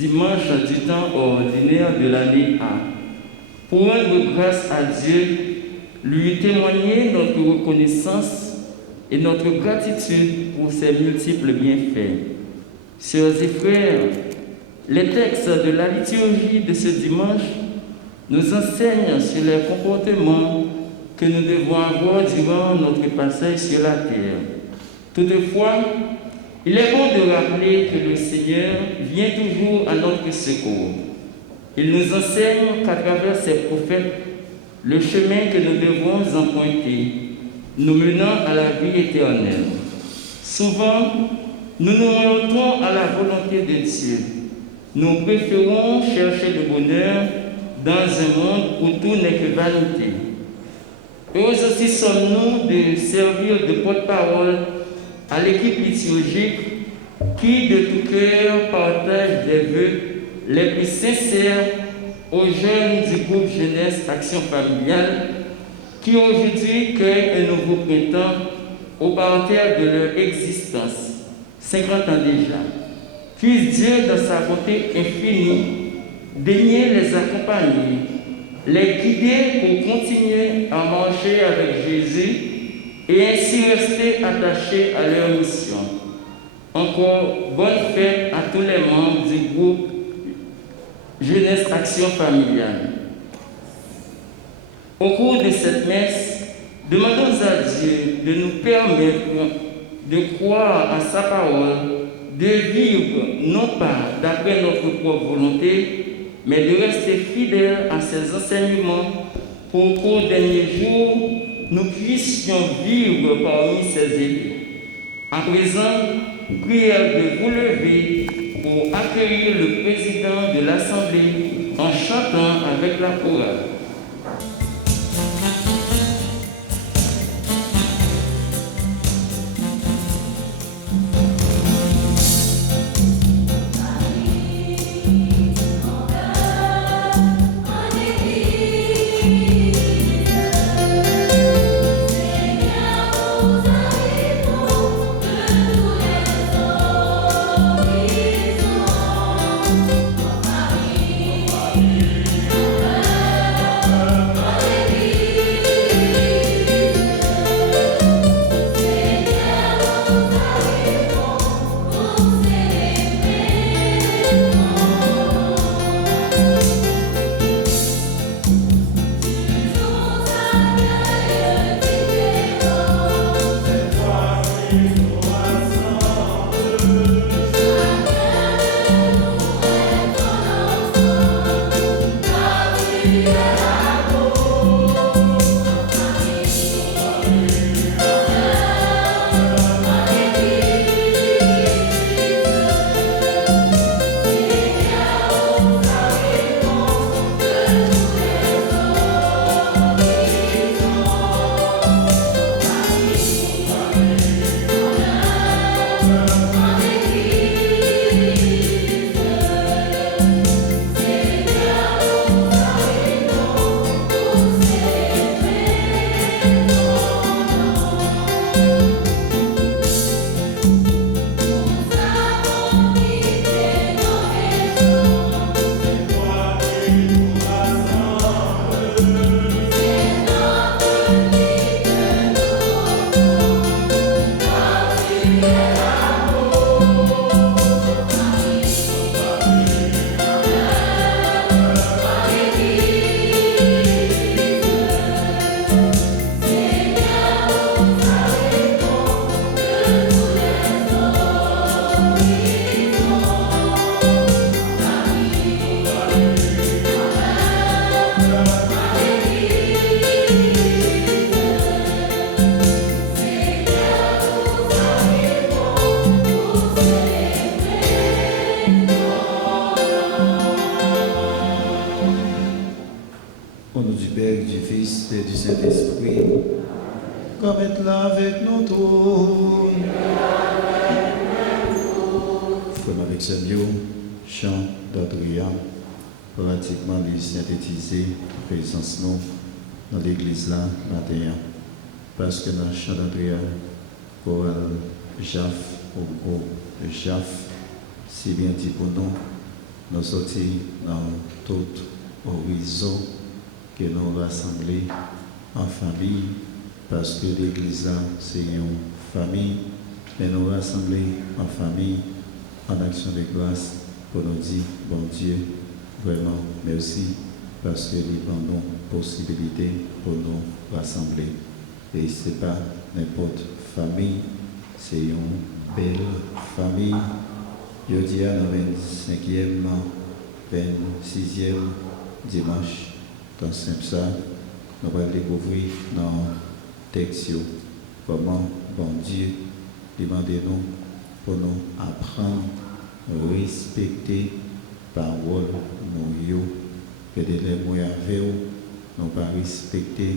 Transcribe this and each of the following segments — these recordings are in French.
Dimanche du temps ordinaire de l'année A. Pour rendre grâce à Dieu, lui témoigner notre reconnaissance et notre gratitude pour ses multiples bienfaits. Sœurs et frères, les textes de la liturgie de ce dimanche nous enseignent sur les comportements que nous devons avoir durant notre passage sur la terre. Toutefois, il est bon de rappeler que le Seigneur vient toujours à notre secours. Il nous enseigne qu'à travers ses prophètes, le chemin que nous devons emprunter, nous menant à la vie éternelle. Souvent, nous nous heurtons à la volonté de Dieu. Nous préférons chercher le bonheur dans un monde où tout n'est que vanité. Heureux aussi sommes-nous de servir de porte-parole à l'équipe liturgique qui, de tout cœur, partage des vœux les plus sincères aux jeunes du groupe Jeunesse Action Familiale qui aujourd'hui cueillent un nouveau printemps au parterre de leur existence, 50 ans déjà. Puisse Dieu, dans sa bonté infinie, daigner les accompagner, les guider pour continuer à marcher avec Jésus et ainsi rester attachés à leur mission. Encore bonne fête à tous les membres du groupe Jeunesse Action Familiale. Au cours de cette messe, demandons à Dieu de nous permettre de croire à sa parole, de vivre non pas d'après notre propre volonté, mais de rester fidèles à ses enseignements pour qu'au dernier jour, nous puissions vivre parmi ses élus. À présent, prière de vous lever pour accueillir le président de l'Assemblée en chantant avec la chorale. Au nom du Père, du Fils et du Saint-Esprit, comme être là avec nous tous. Frère avec Samuel, chant d'Adria, pratiquement les synthétiser, présence nous dans l'église là, matin. Parce que dans le chant d'Adria, chorale Jaf, au gros Jaf, si bien dit pour nous, nous sortis dans tout horizon que nous rassemblés en famille, parce que l'église là, c'est une famille, mais nous rassemblés en famille, en action de grâce, pour nous dire, bon Dieu, vraiment merci, parce que nous avons possibilité pour nous rassembler. Et ce n'est pas n'importe famille, c'est une belle famille. Je dis à la 25e, 26e dimanche, dans ça, nous allons découvrir dans le texte comment bon Dieu demande-nous pour nous apprendre à respecter la parole nous que de les moyens avec nous pas respecter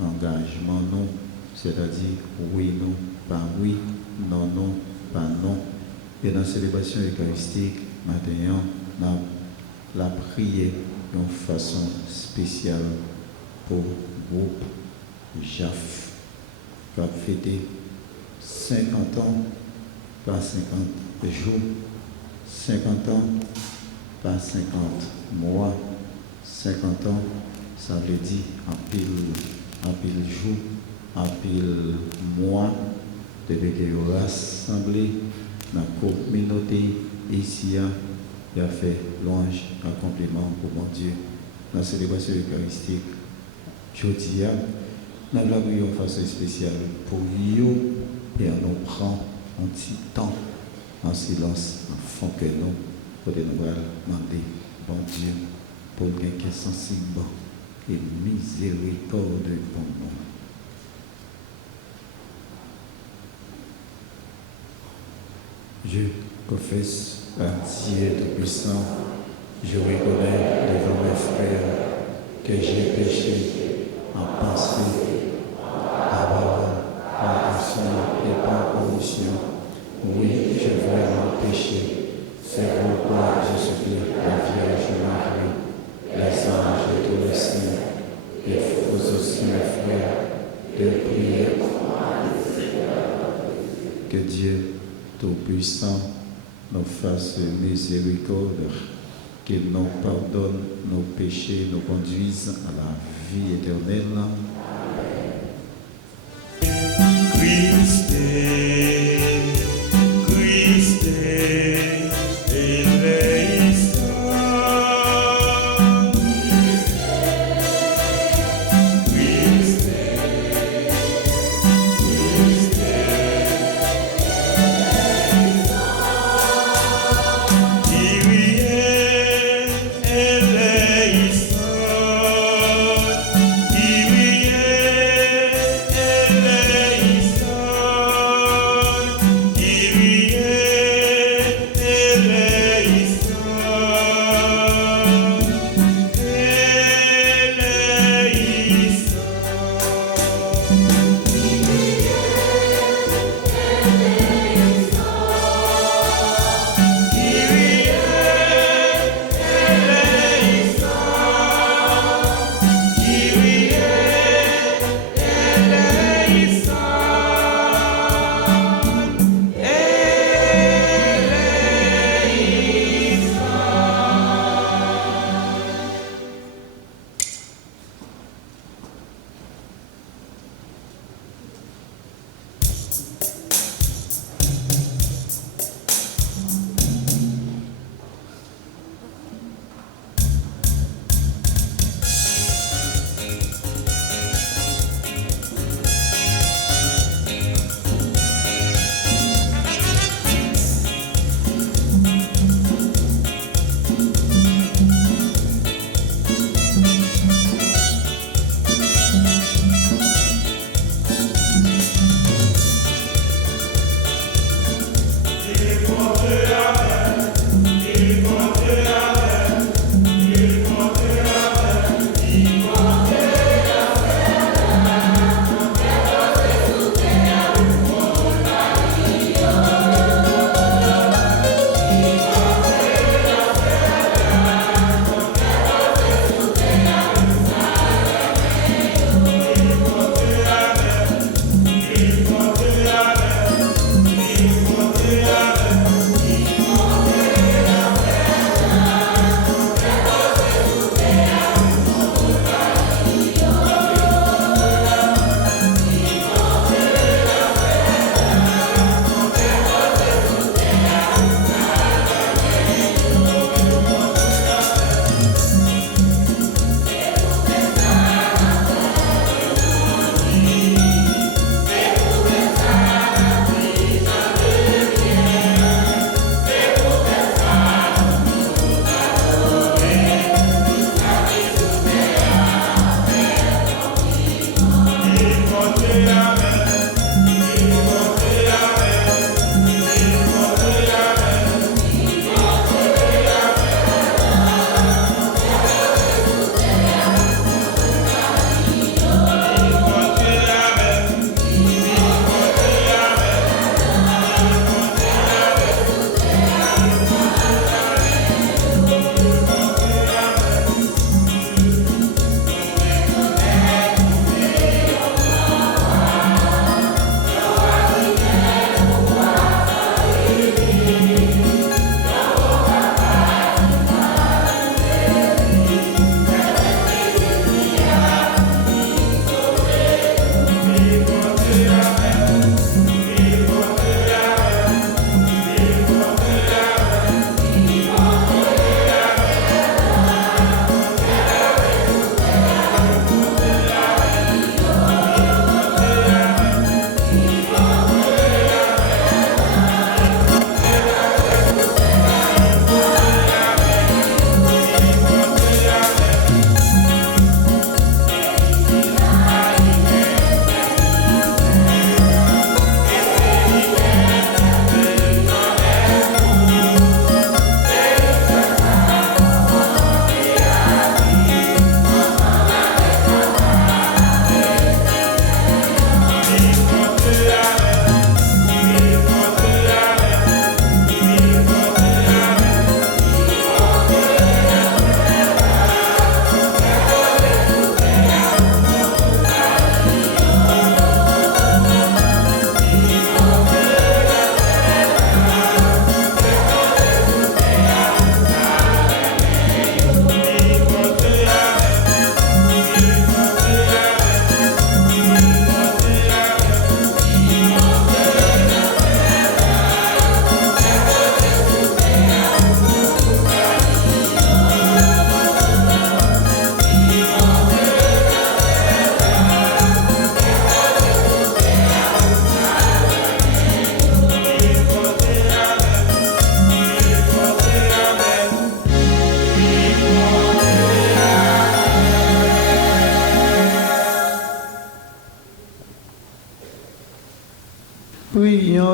l'engagement nous, c'est-à-dire oui non, pas oui, non non, pas non. Et dans la célébration eucharistique, maintenant, nous la prière d'une façon spéciale pour le groupe JAF qui va fêter 50 ans, pas 50 jours, 50 ans, pas 50 mois, 50 ans, ça veut dire en pile jour, en pile mois, depuis que vous rassemblez dans la communauté ici. Il a fait louange, un compliment pour mon Dieu. Dans la célébration eucharistique, je dis, nous avons une façon spéciale pour vous et on nous prend un petit temps en silence, en fond que nous, pour nous demander, bon Dieu, pour quelqu'un sensible et miséricorde pour nous. Je confesse à Dieu Tout-Puissant, je reconnais devant mes frères que j'ai péché en pensée, à parole, par action et par commission. Oui, j'ai vraiment péché. C'est pourquoi je supplie la Vierge Marie, les anges et tous les saints, et vous aussi mes frères, de prier que Dieu Tout-Puissant nous fasse miséricorde, qu'il nous pardonne nos péchés, nous conduise à la vie éternelle. Christ, Kyrie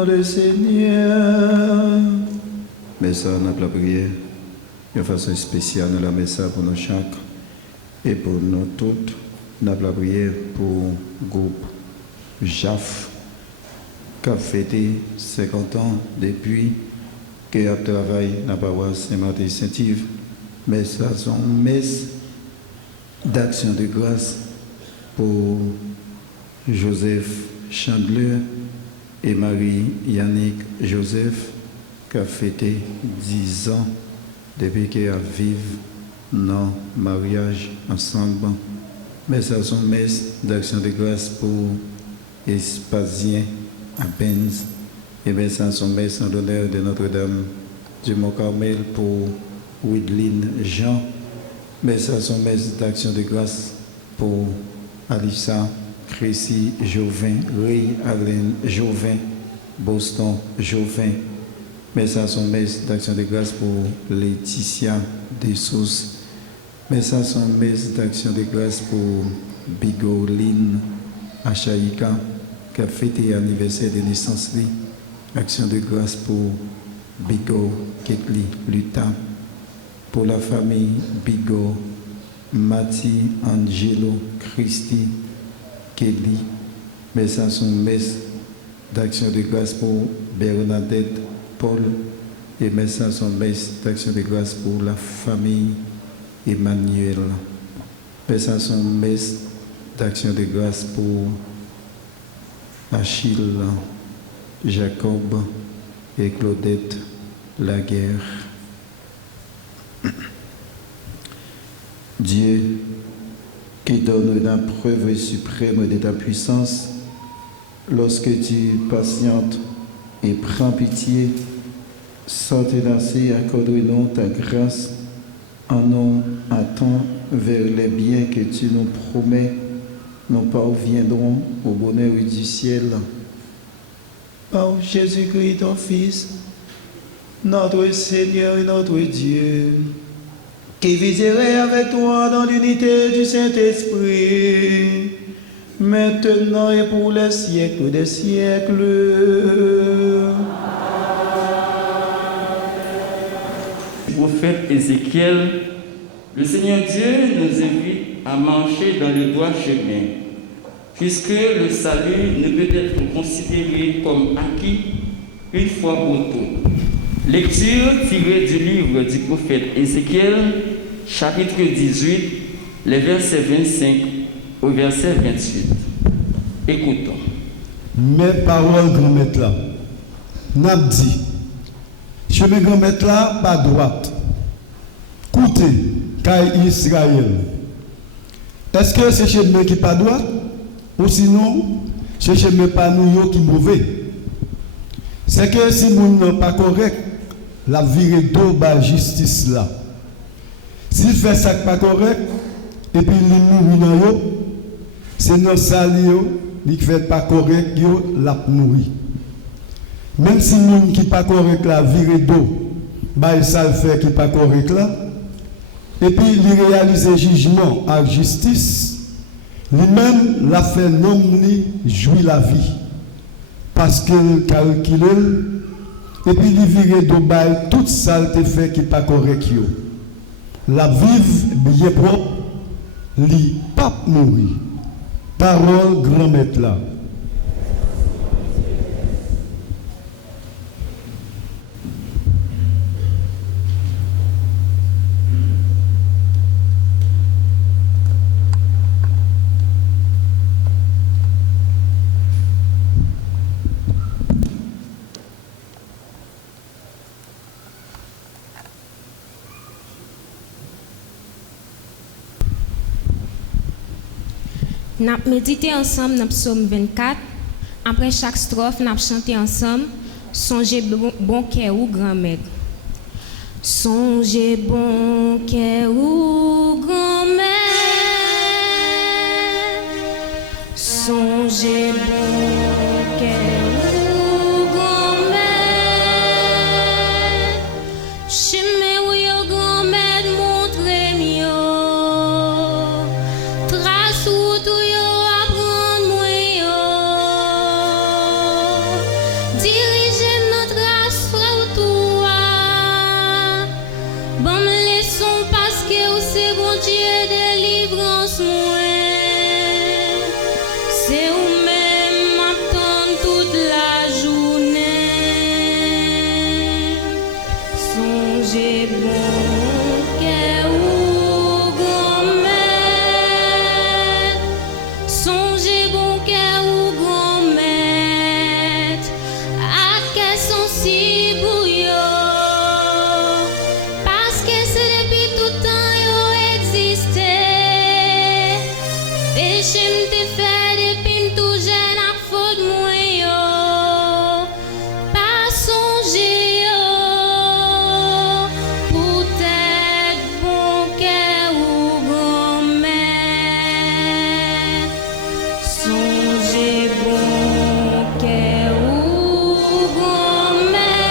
le Seigneur. Mais ça, on a la prière de façon spéciale dans la messe pour nous chaque et pour nous toutes. On a la prière pour le groupe JAF qui a fêté 50 ans depuis qu'il a travaillé dans la paroisse Saint-Martin-Saint-Yves. Mais ça, c'est une messe d'action de grâce pour Joseph Chandler et Marie-Yannick Joseph qui a fêté 10 ans depuis qu'ils vivent dans le mariage ensemble. Mais ça, c'est une messe d'action de grâce pour Espasien à Benz. Et bien ça, c'est une messe en l'honneur de Notre-Dame du Mont-Carmel pour Widline Jean. Mais ça, c'est une messe d'action de grâce pour Alissa Crécy Jouvin, Ray Allen Jouvin, Boston Jouvin. Mais ça, c'est une messe d'action de grâce pour Laetitia Dessous. Mais ça, c'est une messe d'action de grâce pour Bigoline Achaïka, qui a fêté l'anniversaire de naissance. Action de grâce pour Bigo Ketli Luta. Pour la famille Bigo, Mati Angelo Christi Kelly. Mais ça, c'est une messe d'action de grâce pour Bernadette Paul. Et mais ça, c'est une messe d'action de grâce pour la famille Emmanuel. Mais ça, c'est une messe d'action de grâce pour Achille, Jacob et Claudette Laguerre. Dieu, qui donne la preuve suprême de ta puissance, lorsque tu patientes et prends pitié, sans te lasser, accorde-nous ta grâce en nous attend vers les biens que tu nous promets. Nous parviendrons au bonheur du ciel. Par Jésus-Christ, ton Fils, notre Seigneur et notre Dieu, qui vivrait avec toi dans l'unité du Saint-Esprit, maintenant et pour les siècles des siècles. Prophète Ézéchiel, le Seigneur Dieu nous invite à marcher dans le droit chemin, puisque le salut ne peut être considéré comme acquis une fois pour toutes. Lecture tirée du livre du prophète Ézéchiel, chapitre 18, les versets 25 au verset 28. Écoutons. Mes paroles, grand-maître là, n'a dit, chemin grand-maître là, pas droite. Écoutez, Kaï Israël. Est-ce que c'est chemin qui pas droit? Ou sinon, c'est chemin pas nous qui mauvais? C'est que si nous n'est pas correct, la virée d'eau par justice là. S'il fait ça pas correct, et puis il mourit dans yo, c'est nos salio, il fait pas correct yo, la mourir. Même si nous qui pas correct la virée d'eau, bah ça le fait qui pas correct là. Et puis il réalise jugement à justice, lui-même l'a fait non ni jouir la vie. Parce qu'il calcule, et puis il vire de bail toute saleté fait qui pas correct yo. La vive bien propre, li pas mourir. Parole grand maître là. Nous avons médité ensemble dans le psaume 24. Après chaque strophe, nous avons chanté ensemble Songez bon cœur ou grand-mère. Songez bon cœur ou grand-mère. Songez bon cœur ou grand-mère. Chemin où yo grand-mère montre mieux. Trace où tout yo apprendre moi yo. Diri Songez bon que ou grand-mère, songez bon que ou grand-mère, à quel sont si bouillon, parce que c'est depuis tout temps yo existé, péché m'te fait depuis tout jeune à faute moi yo, pas songer yo, peut-être bon que ou grand-mère, songez bon que ou grand-mère,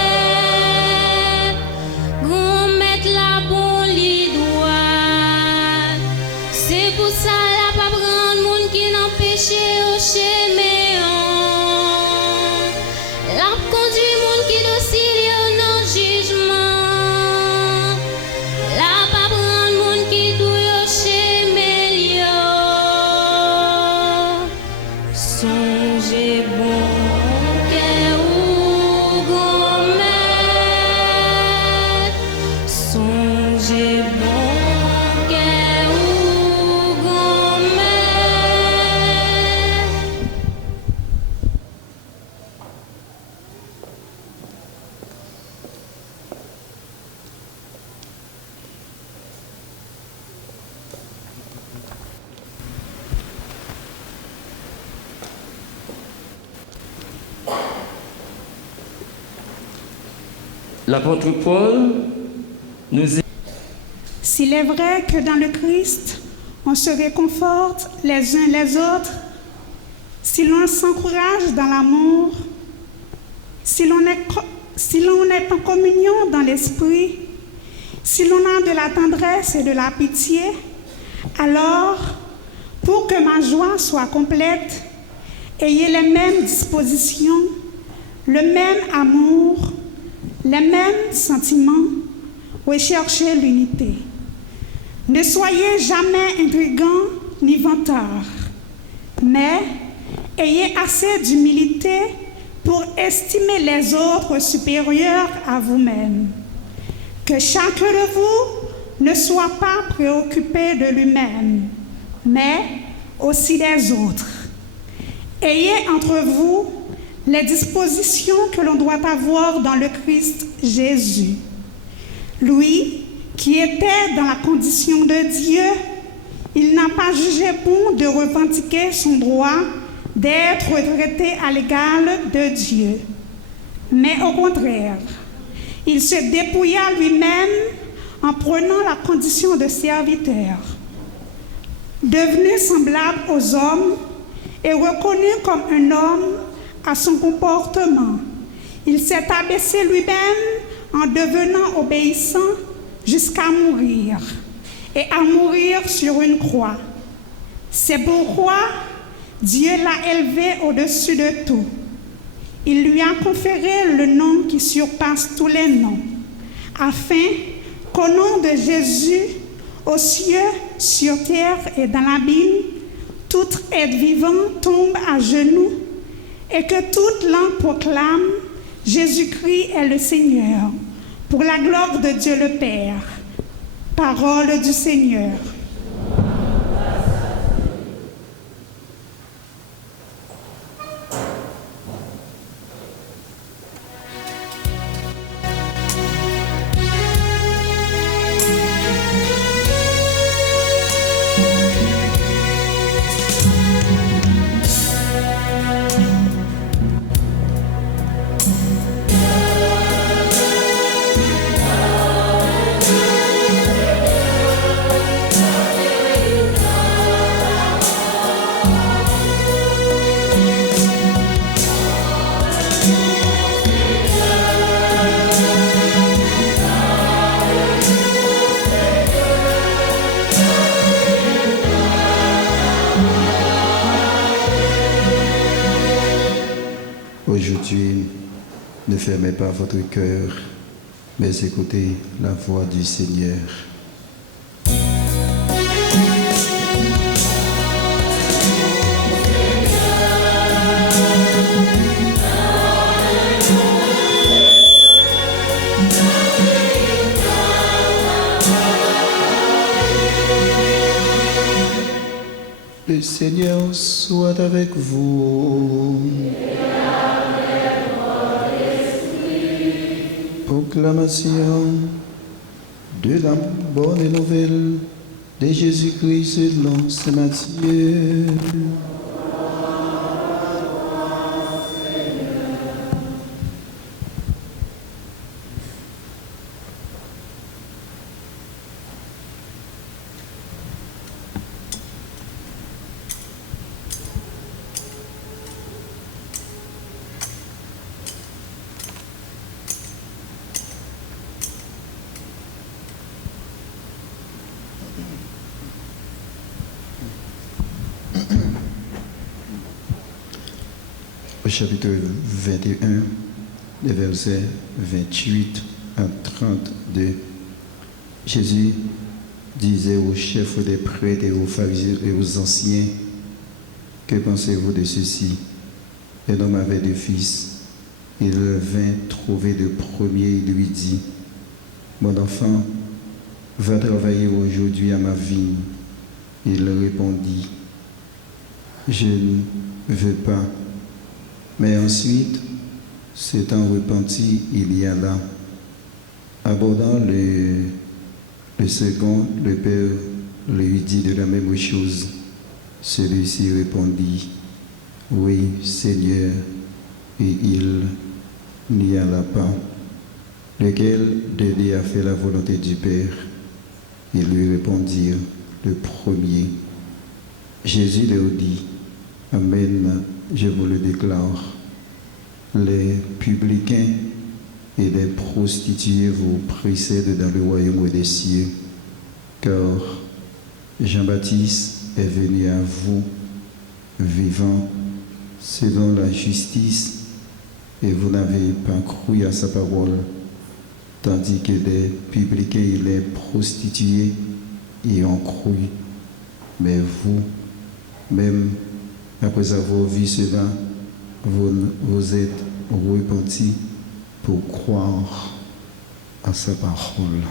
grand-mère la bon li droit, c'est pour ça la pas prendre monde qui n'empêche au chemin, la conduit monde qui docile yo non jugement, la pas prendre monde qui dou yo chemin yo, songez bon que ou grand-mère, songez bon que ou grand-mère. L'apôtre Paul nous S'il est vrai que dans le Christ, on se réconforte les uns les autres, si l'on s'encourage dans l'amour, si l'on est en communion dans l'esprit, si l'on a de la tendresse et de la pitié, alors, pour que ma joie soit complète, ayez les mêmes dispositions, le même amour, les mêmes sentiments, recherchez l'unité. Ne soyez jamais intrigants ni vantards, mais ayez assez d'humilité pour estimer les autres supérieurs à vous-même. Que chacun de vous ne soit pas préoccupé de lui-même, mais aussi des autres. Ayez entre vous les dispositions que l'on doit avoir dans le Christ Jésus. Lui, qui était dans la condition de Dieu, il n'a pas jugé bon de revendiquer son droit d'être traité à l'égal de Dieu. Mais au contraire, il se dépouilla lui-même en prenant la condition de serviteur. Devenu semblable aux hommes et reconnu comme un homme à son comportement, il s'est abaissé lui-même en devenant obéissant jusqu'à mourir, et à mourir sur une croix. C'est pourquoi Dieu l'a élevé au-dessus de tout. Il lui a conféré le nom qui surpasse tous les noms, afin qu'au nom de Jésus, aux cieux, sur terre et dans l'abîme, tout être vivant tombe à genoux et que toute langue proclame Jésus-Christ est le Seigneur, pour la gloire de Dieu le Père. Parole du Seigneur. Aujourd'hui, ne fermez pas votre cœur, mais écoutez la voix du Seigneur. Le Seigneur soit avec vous. Proclamation de la bonne nouvelle de Jésus-Christ selon saint Matthieu. Au chapitre 21, les versets 28 à 32, Jésus disait aux chefs des prêtres et aux pharisiens et aux anciens, que pensez-vous de ceci? Un homme avait deux fils. Il vint trouver le premier et lui dit, mon enfant, va travailler aujourd'hui à ma vigne. Il répondit, je ne veux pas. Mais ensuite, s'étant repenti, il y alla. Abordant le second, le père lui dit de la même chose. Celui-ci répondit, oui, Seigneur, et il n'y alla pas. Lequel de lui a fait la volonté du Père? Ils lui répondirent, le premier. Jésus leur dit, amen, je vous le déclare, les publicains et les prostituées vous précèdent dans le royaume des cieux, car Jean-Baptiste est venu à vous vivant selon la justice et vous n'avez pas cru à sa parole, tandis que les publicains et les prostituées y ont cru. Mais vous, même après avoir vu cela, vous êtes repentis pour croire à sa parole.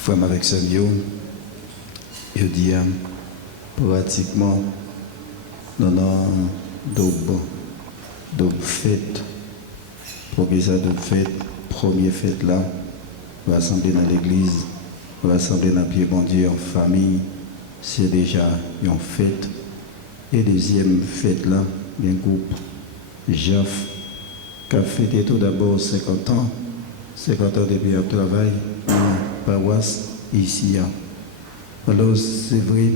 Femme avec Samuel, je dis pratiquement dans nos fêtes, première fête là, rassembler dans l'église, rassembler dans le pied bon Dieu en famille, c'est déjà une fête. Et deuxième fête là, un groupe JAF qui a fêté tout d'abord 50 ans depuis le travail en paroisse ici. Alors c'est vrai,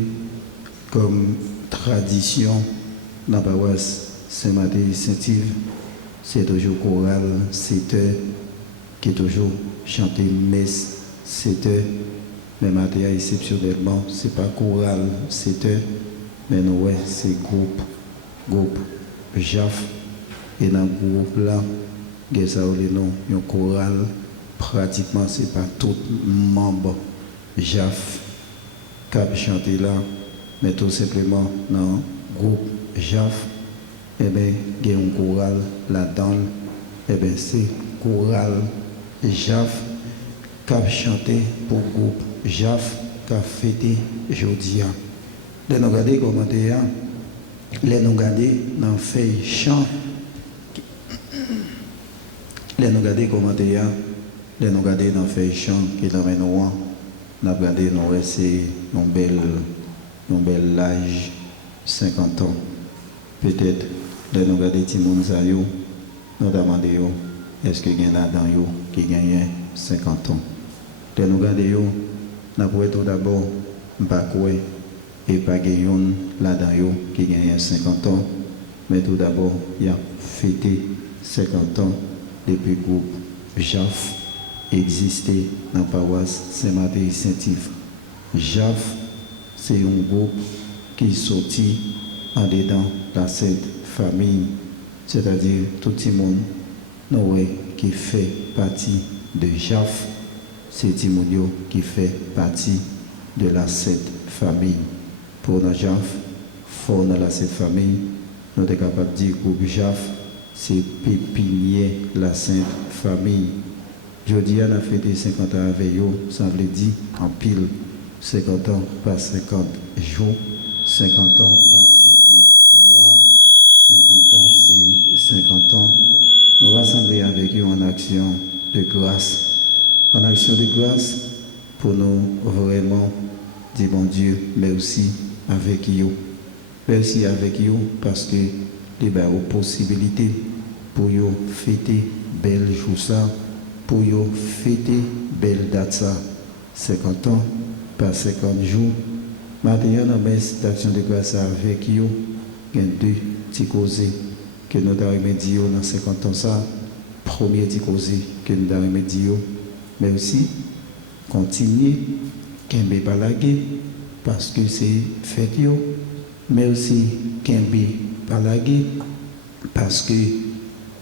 comme tradition dans la paroisse Saint-Mathieu-Saint-Yves, c'est toujours chorale 7 heures, qui est toujours chanté messe 7 heures. Mais matin, exceptionnellement, ce n'est pas chorale 7 heures, mais nous, ouais, c'est groupe JAF. Et dans le groupe là, il y a un chorale, pratiquement, ce n'est pas tout membre JAF qui a chanté là, mais tout simplement dans le groupe JAF, eh bien, il y a un chorale là-dedans, eh bien, c'est chorale JAF qui a chanté pour le groupe JAF qui a fêté aujourd'hui. Les nous regardons comment les nous regardons dans feuille chant. Les nous regardons comment les nous regardons dans feuille chant qui est dans le noir. Nous regardons nous c'est un bel âge, 50 ans. Peut-être de nous regarder Timon Zayo, nous demandons est-ce que y en a dans yo qui gagne 50 ans. De nous regarder yo, nous pouvons tout d'abord pas quoi et pas gagner là-dedans yo qui gagne 50 ans, mais tout d'abord il a fêté 50 ans depuis le groupe JAF existait dans la paroisse Saint-Mathieu Saint-Yves. JAF, c'est un groupe qui sortit en dedans la Sainte Famille, c'est-à-dire tout le monde qui fait partie de JAF, c'est Timothée qui fait partie de la Sainte Famille. Pour nos JAF, pour la Sainte Famille, nous sommes capables de dire que le groupe JAF, c'est pépinier la Sainte Famille. Jeudi, on a fêté 50 ans avec eux, ça veut dire en pile 50 ans par 50 jours, 50 ans par 50 mois, 50 ans c'est 50 ans. Nous rassembler avec eux en action de grâce. En action de grâce pour nous vraiment dire bon Dieu, merci avec eux. Merci avec eux parce que les possibilités pour eux fêter belle jour ça, pour eux fêter belle date ça, 50 ans par 50 jours. Maintenant, dans la action de grâce avec eux, il y a deux petits causés que nous avons remédié dans 50 ans ça. Premier petit causé que nous avons remédié, mais aussi continuer Kembe Palagé parce que c'est fait yo, mais aussi Kembe Palagé parce que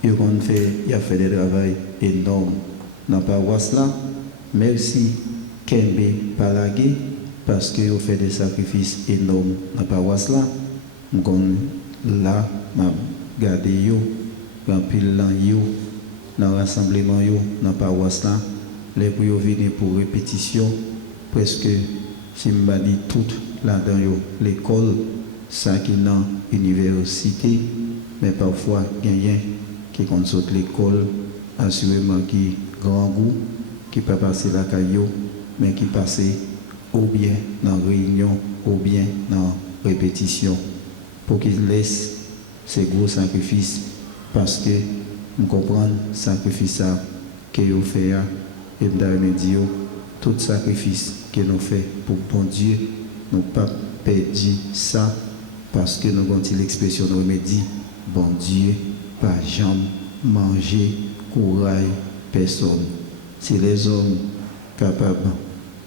il a fait des travail énorme dans la paroisse là, mais aussi Kembe Palagé parce qu'il a fait des sacrifices énormes dans la paroisse là. Là, je garde yo, remplir yo, dans le rassemblement yo, dans la paroisse là, les pour venir pour répétition, presque, si je dis tout là-dedans yo, l'école, ça qui est dans l'université, mais parfois, il y a qui consulte l'école, assurément qui grand goût, qui peut passer la caillou, mais qui passe ou bien dans la réunion, ou bien dans la répétition, pour qu'ils laissent ces gros sacrifices, parce que nous comprenons le sacrifice que nous faisons, et nous dire tout sacrifice que nous faisons pour bon Dieu, nous pas perdu ça, parce que nous avons l'expression, nous me dit, bon Dieu, pas jamais manger, courage, personne. Si les hommes capables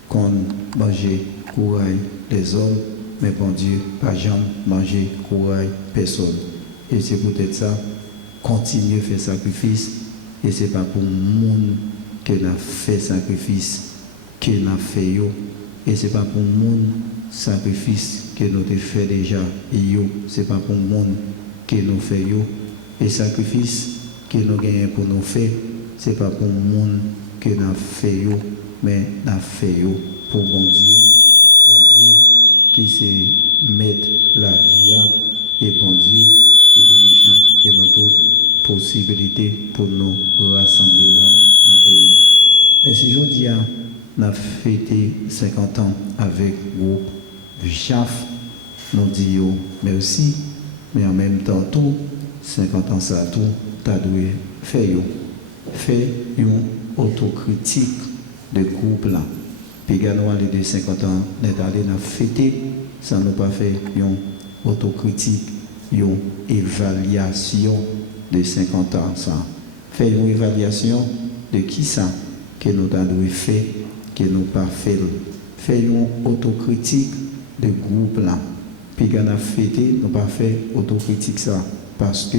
qu'on manger, courage, les hommes, mais bon Dieu, pas jamais manger, courage, personne. Et c'est peut-être ça, continuer à faire sacrifice, et ce n'est pas pour le monde que nous fait sacrifice, que nous fait yo, et ce n'est pas pour le monde sacrifice que nous avons fait déjà, et yo, ce n'est pas pour le monde que nous fait yo, et sacrifice que nous gagnons pour nous faire, ce n'est pas pour le monde que nous fait yo, mais nous fait yo pour bon Dieu qui sait mettre la vie et bon Dieu qui va nous changer et notre possibilité pour nous rassembler là en et si je dis on a fêté 50 ans avec le groupe JAF, nous disons merci, mais en même temps tout 50 ans ça tout t'as dû faire une autocritique de groupe là. Puis nous allons de 50 ans, nous allons fêter, ça nous pas fait une autocritique, une évaluation de 50 ans ça. Faire une évaluation de qui ça que nous avons fait, que nous pas fait. Faire une autocritique de groupe là. Puis nous avons fêté, nous pas fait autocritique ça parce que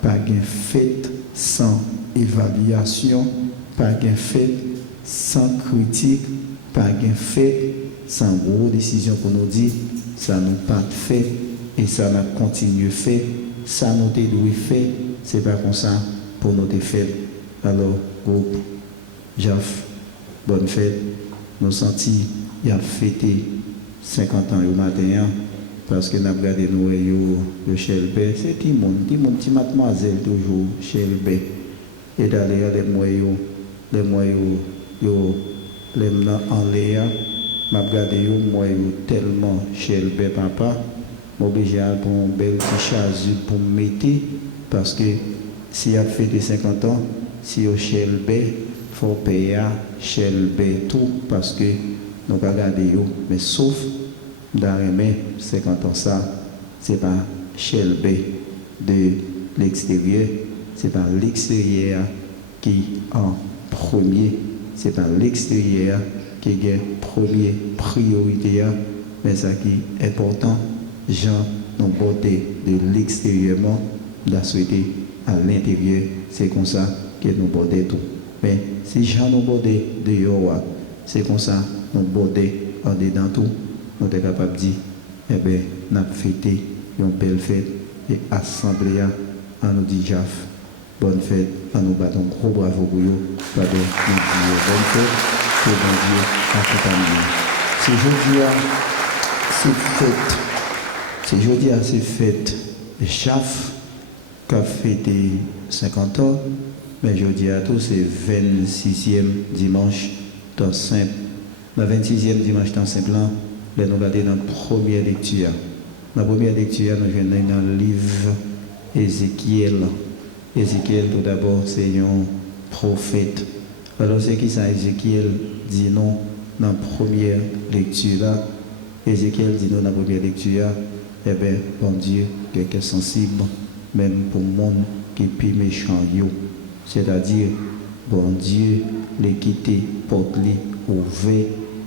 pas de fait sans évaluation, pas de fait sans critique, pas de fait sans grosse décision pour nous dire ça nous pas fait et ça n'a continué fait, ça nous devait faire, c'est pas comme ça pour nous faire. Alors groupe JAF, bonne fête, nous sentis y a fêté 50 ans au matin parce que nous avons regardé nous le Shelby, c'est petit mademoiselle toujours Shelby. Et d'ailleurs les moyens en l'air, m'a regardé moi tellement Shelby papa, obligé pour une belle charge pour mettre, parce que si a fait des 50 ans, si au Shell B, il faut payer Shell B tout, parce que nous pas garder yo, mais sauf dans les 50 ans ça, c'est pas Shell B de l'extérieur, c'est pas l'extérieur qui en premier, c'est pas l'extérieur qui est première priorité, mais ça qui est important, gens nous porter de l'extérieurement, la souhaiter à l'intérieur, c'est comme ça que nous porter tout. Mais si gens nous porter dehors, c'est comme ça nous porter en dedans tout, nous sommes capables de dire, eh bien, nous avons fêté une belle fête et assemblée à nous dit Jaf. Bonne fête, à nous battre un gros bravo pour vous, bonne fête, que bon Dieu accompagne. C'est jeudi à cette fête, Jaf qui a fêté 50 ans, mais jeudi à tout c'est 26e dimanche dans Saint. Le 26e dimanche dans Saint Plan, nous allons regarder dans la première lecture. Dans la première lecture, nous venons dans le livre Ézéchiel. Ézéchiel, tout d'abord, c'est un prophète. Alors, c'est qui ça, Ézéchiel dit non dans la première lecture là. Ézéchiel dit non dans la première lecture. Eh bien, bon Dieu, quelqu'un est sensible, même pour le monde qui est plus méchant. C'est-à-dire, bon Dieu, les quitter, porte-les, ouvert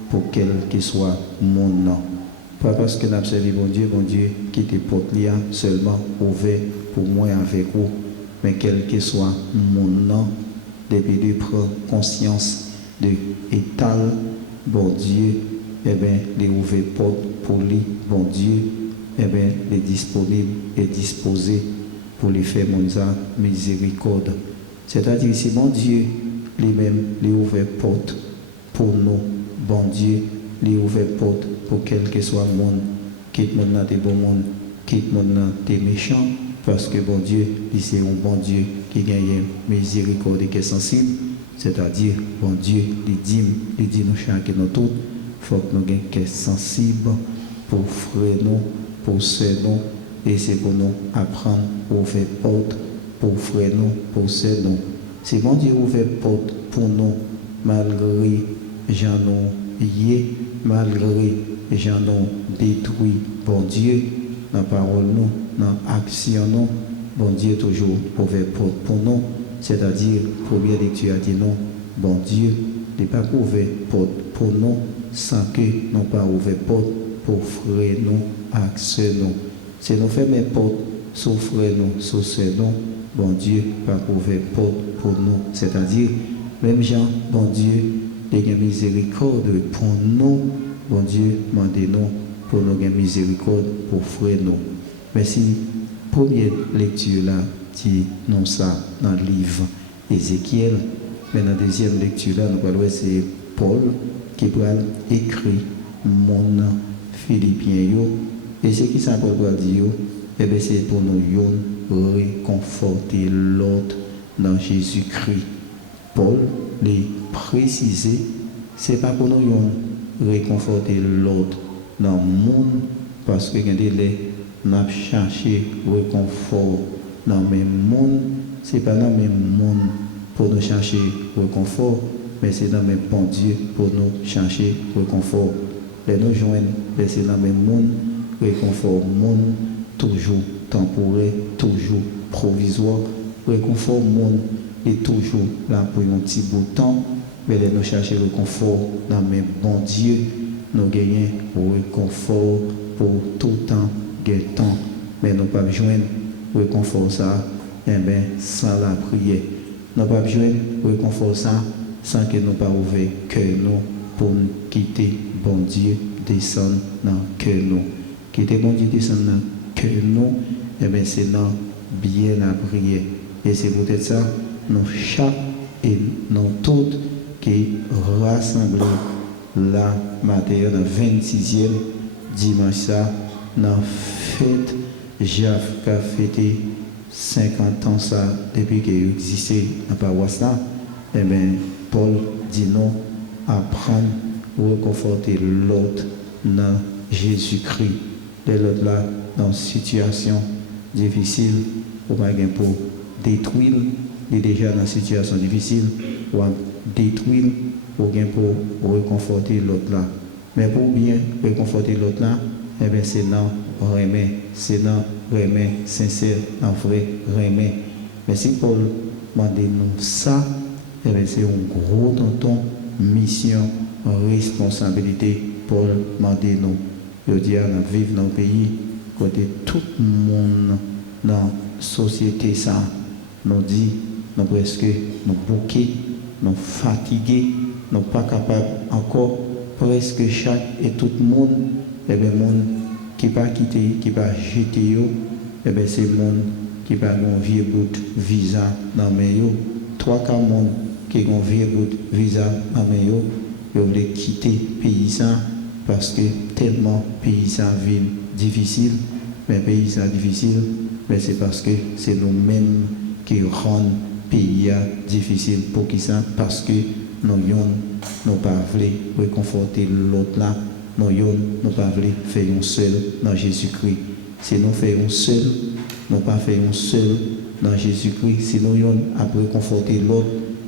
pour quel que soit mon nom. Pas parce que nous avons servi bon Dieu, quitte porte-les seulement ouvert pour moi avec vous. Mais quel que soit mon nom, depuis de prendre conscience de l'étal, bon Dieu, eh bien, les ouvrir porte pour lui, bon Dieu, eh bien, les disponibles et disposés pour les faire mon miséricorde. C'est-à-dire, si bon Dieu lui-même, les ouvrir porte pour nous, bon Dieu, les ouvrir porte pour quel que soit le monde, quitte mon nom des bons mondes, quitte mon nom des méchants. Parce que bon Dieu, c'est un bon Dieu qui gagne miséricorde et qui est sensible. C'est-à-dire, bon Dieu, il dit nous chacun nous tous, il faut que nous soyons sensibles pour frères nous, pour sœurs nous, et c'est pour nous apprendre à ouvrir porte pour frères nous, pour sœurs nous. Si bon Dieu ouvre porte pour nous, malgré gens nous yé, malgré gens nous détruit, bon Dieu, dans la parole nous, dans l'action nous, bon Dieu toujours ouvert porte pour nous, c'est-à-dire, première lecture a dit non, bon Dieu n'est pas ouvert porte pour nous, sans que nous pas ouvert porte pour frères nous, accès nous. Si nous faisons mes portes, sur frères nous, sur sœurs nous, bon Dieu pas ouvert porte pour nous, c'est-à-dire, même Jean, bon Dieu, il y a miséricorde pour nous, bon Dieu, demandez-nous pour nous gagner miséricorde pour frères nous. Mais si première lecture là dit non ça dans le livre Ézéchiel, mais dans la deuxième lecture là, nous allons c'est Paul qui va écrire mon Philippiens et ce qui ça Paul va dire, et bien c'est pour nous réconforter l'autre dans Jésus-Christ. Paul les préciser, c'est pas pour nous réconforter l'autre dans le monde, parce que nous avons cherché réconfort dans le même monde. Ce n'est pas dans le même monde pour nous chercher réconfort, mais c'est dans le même bon Dieu pour nous chercher réconfort. Et nous joignons, c'est dans le même monde, réconfort monde, toujours temporaire, toujours provisoire. Réconfort monde est toujours là pour un petit bout de temps, mais nous cherchons réconfort dans le même bon Dieu. Nous gagnons réconfort pour tout temps, temps, mais nous ne pouvons pas joindre réconfort ça, sans la prière. Nous ne pouvons pas joindre réconfort ça sans que nous pas ouvrir cœur nous pour nous quitter bon Dieu descendre dans cœur nous. Quitter bon Dieu descendre dans cœur nous, c'est dans bien la prière. Et c'est peut-être ça, nous chaque et nous toutes qui rassemblons la matière dans 26e dimanche ça, dans la fête, Jaf qui a fêté 50 ans ça, depuis qu'il existait dans la paroisse là, Paul dit non, apprendre, réconforter l'autre dans Jésus-Christ. de l'autre là dans une situation difficile, ou pas pour détruire, il est déjà dans une situation difficile, ou détruire, ou bien pour réconforter l'autre là. Mais pour bien réconforter l'autre là, eh bien c'est dans remet, c'est dans remet sincère, dans vrai remet. Mais si Paul m'a dit nous ça, eh bien c'est une grosse mission, responsabilité. Paul m'a dit nous. Je dis à nous vivre dans le pays, côté tout le monde dans la société, ça nous dit, nous presque, nous bouqués, nous fatigués, nous pas capables encore, presque chaque et tout le monde, eh bien, monde qui pas quitté, qui pas jeté, eh bien, c'est le monde qui pas un vieux bout visa dans mes yo. 3 monde qui ont un vieux bout visa dans mes yo, ils veulent quitter le pays ça. Parce que tellement pays ça vit difficile, mais pays ça difficile, mais c'est parce que c'est nous-mêmes qui rendons pays difficile. Pour qui ça? Parce que nous n'avons pas voulu réconforter l'autre là, nous n'avons pas voulu faire un seul dans Jésus-Christ. Si nous faisons seul, nous pas faisons seul dans Jésus-Christ. Si nous avons réconforter l'autre,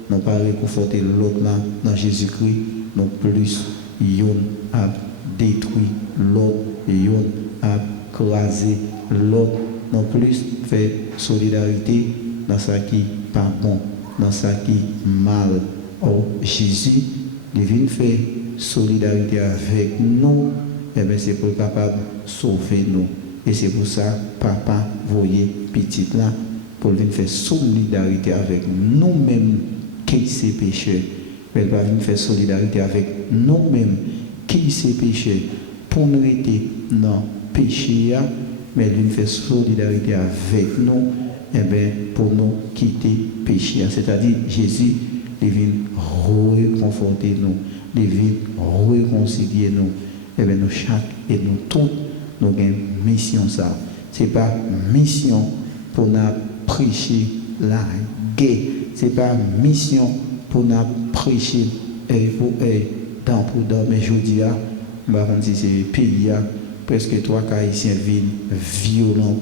nous pas réconforter l'autre là dans Jésus-Christ, nous plus yon a détruit l'autre, yon a crasé l'autre, non plus fait solidarité dans ce qui n'est pas bon, dans ce qui est mal. Oh, Jésus, il vient faire solidarité avec nous, et bien c'est pour capable de sauver nous. Et c'est pour ça, papa, voyez, petit là, pour venir faire solidarité avec nous-mêmes qui sont pécheurs. Elle va venir faire solidarité avec nous-mêmes qui sont pécheurs pour nous rester dans le péché, mais elle vient faire solidarité avec nous et bien, pour nous quitter le péché. C'est-à-dire, Jésus, il vient réconforter nous, il vient réconcilier nous. Et bien, nous chaque et nous tous, nous avons une mission. Ça. Ce n'est pas une mission pour nous prêcher la guerre. Ce n'est pas une mission pour nous prêcher dans mais je dis, c'est pays, presque 3 Haïtiens viennent violents,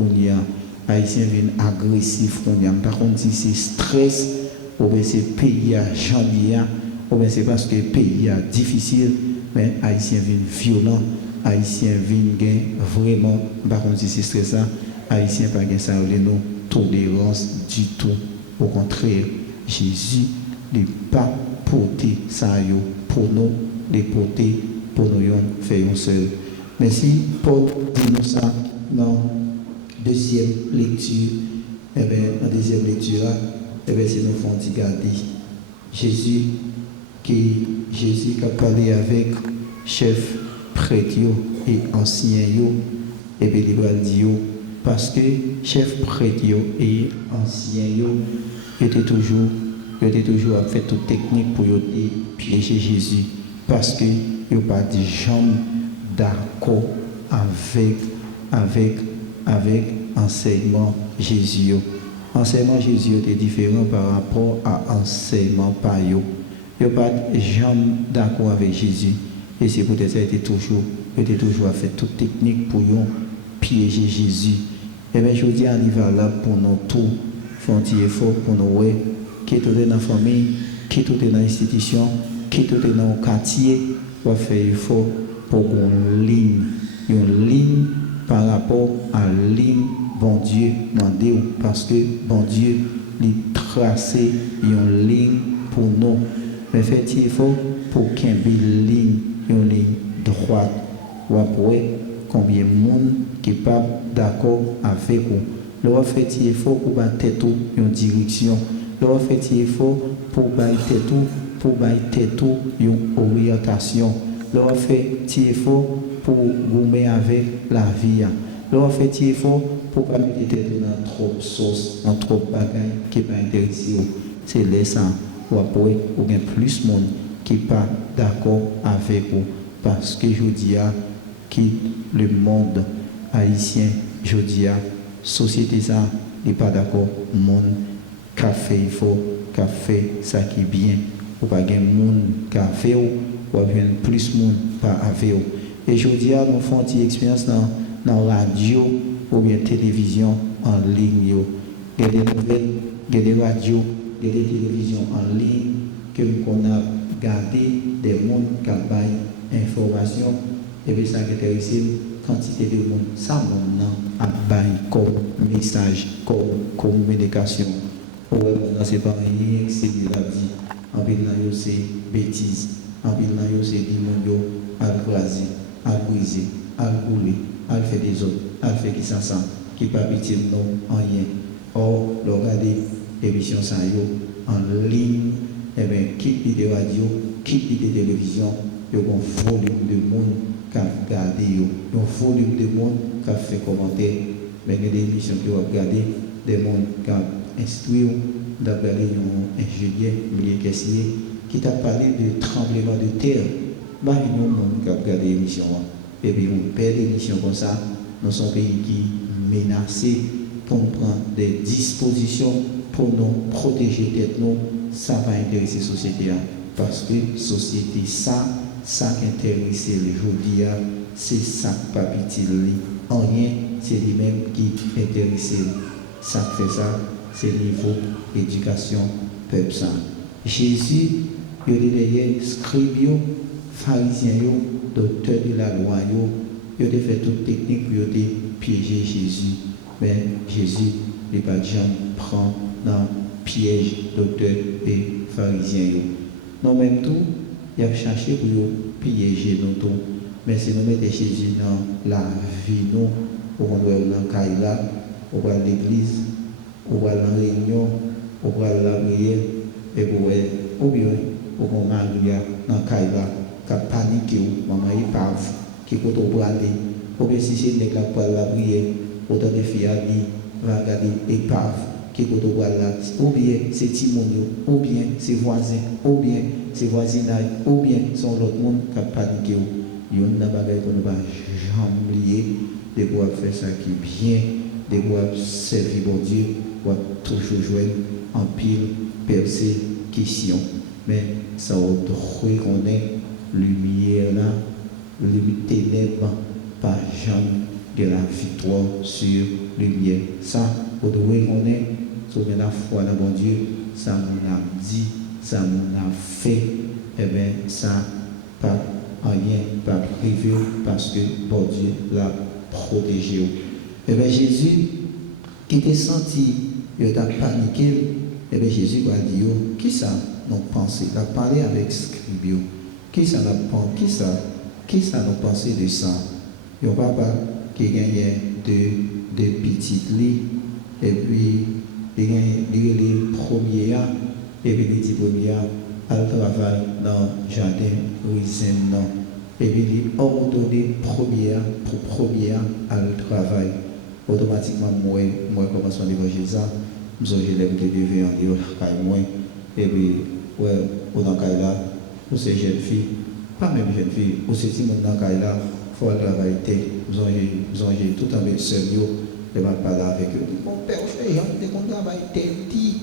Haïtiens viennent agressifs, par contre, si c'est stress, ou bien c'est pays janvier, ou bien c'est parce que pays difficile, mais Haïtiens viennent violents, Haïtiens viennent vraiment, par contre, si c'est stressant, Haïtiens pas gain ça, nous tolérance du tout. Au contraire, Jésus n'est pas porté ça pour nous, les porter pour nous faire un seul. Mais si Paul dit nous ça dans la deuxième lecture, eh bien, dans la deuxième lecture, eh bien, c'est nous font garder Jésus qui a parlé avec chef prêtre et ancien et bien il va dire parce que chef prêtre et ancien était toujours à faire toute technique pour piéger Jésus parce que il pas de jamais d'accord avec enseignement Jésus. Enseignement Jésus était différent par rapport à enseignement par eux. Il pas jamais d'accord avec Jésus et c'est peut-être ça était toujours à faire toute technique pour piéger Jésus. Et bien je dis on y va là pour nous tous faire un petit effort pour nous qui est dans la famille, qui est dans l'institution, qui est dans le quartier, va faire effort pour une ligne par rapport à la ligne bon Dieu mandé parce que bon Dieu lui tracé une ligne pour nous. Mais fait effort pour qu'il y ait une ligne droite. Ou après combien de monde qui n'est pas d'accord avec vous. Leur fait effort pour battre une direction. Leur fait effort pour battre une orientation. Leur fait effort pour gommer avec la vie. Leur fait effort pour ne pas mettre tête dans trop de sauce, dans trop de bagages qui ne sont pas intéressés. C'est laissant. Ou après, il y a plus de monde qui n'est pas d'accord avec vous. Parce que je dis que le monde haïtien, je dis société ça n'est pas d'accord. Le monde qui a fait il faut, qui a fait ça qui est bien. Ou pas de monde qui a fait ou bien plus de monde pas avec. Et je dis nous faisons une expérience dans la radio ou bien télévision en ligne. Il y a des nouvelles, il y a des radios, il y a des télévisions en ligne que qu'on a gardé des mondes qui ont des informations et puis ça a intéressé quantité de monde. Ça monde a comme message, comme communication. Ouais, c'est pas rien, c'est de la vie. En ville, c'est bêtises. En ville, c'est dimanche, à croiser, à briser, à rouler, à faire des autres, à faire qui s'en qui pas pitié non en rien. Or, regarder l'émission ça en ligne, eh bien, quitte l'idée radio, quitte l'idée télévision, il y a un volume de monde qui a regardé, il y a un volume de monde qui a fait commentaire, mais il y a des émissions qui ont regardé, des mondes qui ont instruit, d'après un ingénieur, Milieu Kessier, qui t'a parlé de tremblement de terre. Bah, il y a un monde qui a regardé l'émission. Et puis, on perd l'émission comme ça, dans son pays qui est menacé, pour prendre des dispositions pour nous protéger tête nous, ça va intéresser la société. Parce que la société, ça qui intéresse les aujourd'hui, c'est ça qui pas petit. En rien, c'est lui-même qui intéresse. Ça fait ça, c'est le niveau d'éducation peuple ça. Jésus, il y a des scribes, pharisiens, docteurs de la loi, il a fait toute technique pour piéger Jésus. Mais Jésus, les gens prend dans le piège docteurs et pharisiens. Nous même tout, il a cherché pour piéger nous tout. Mais si nous mettons Jésus dans la vie, nous, on va dans la caille, on va à l'église, on va à la réunion, on va à la prière, et ou bien, on va à dans la caille, qui a paniqué, maman est pave, qui peut au brader, ou bien si c'est la prière, autant de filles à dire, va regarder épave, qui peut au là, ou bien c'est Timonio, ou bien c'est voisin, ou bien c'est voisinage, ou bien son l'autre monde qui a paniqué. Il y a une bagaille qu'on ne va jamais oublier, de pouvoir faire ça qui est bien, de pouvoir servir bon Dieu, pour toujours jouer en pile persécution. Mais ça va reconnaître lumière là, lumière ténèbres, pas jamais de la victoire sur lumière. Ça, vous devez reconnaître, sur la foi dans bon Dieu, ça m'en a dit, ça m'en a fait, et bien ça, pas rien, pas privé, parce que bon Dieu l'a protégé. Et bien Jésus, qui était senti, il a paniqué, et bien Jésus va dire, qui ça nous pensé? Il a parlé avec Scribio. Qui ça nous pensé de ça? Il y a papa qui gagne de petites lits, et puis il gagne les premiers, et puis les petits premiers, elle travaille dans le jardin Ruizen. Et puis il ordonne première pour première, elle travaille. Automatiquement, moi commence à l'évangile ça, je lève de devant en dire, moi, et puis, ouais, on a là, pour ces jeunes filles, pas même jeunes filles, pour ces petits gens là, il faut travailler, nous avons tout avec sérieux, de ne pas parler avec eux. Mon père fait, il y a un travail dit.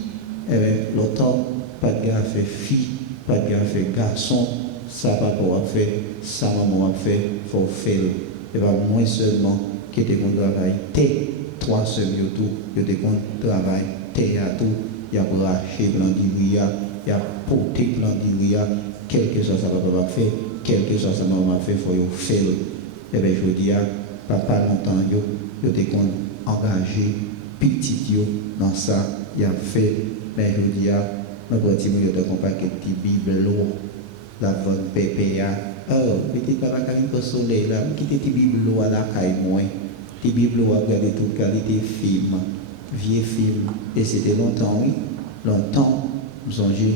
Et bien, longtemps, pas de gars fait fille, pas de gars fait garçon, ça va pouvoir faire, ça maman a fait, il faut faire. Et bien, moins seulement, qui était qu'on travaille, trois semaines tout, il était qu'on travaille, à tout, il y a braché blanc d'Iria, il y a porté blanc d'Iria, quel que soit ça va pouvoir faire, quel que soit ça maman a fait, il faut faire. Et bien, je vous dis, papa longtemps, il était qu'on engagé, petit dans ça, il a fait, mais je vous dis, nous avons dit, il y a un paquet de Bible lourd, la bonne PPA. Oh, petit papa qui vient au soleil là, qui était des Bible lourd à la caille moins. Des Bible lourd à regarder toute qualité film, vieux film. Et c'était longtemps, oui. Longtemps, nous avons vu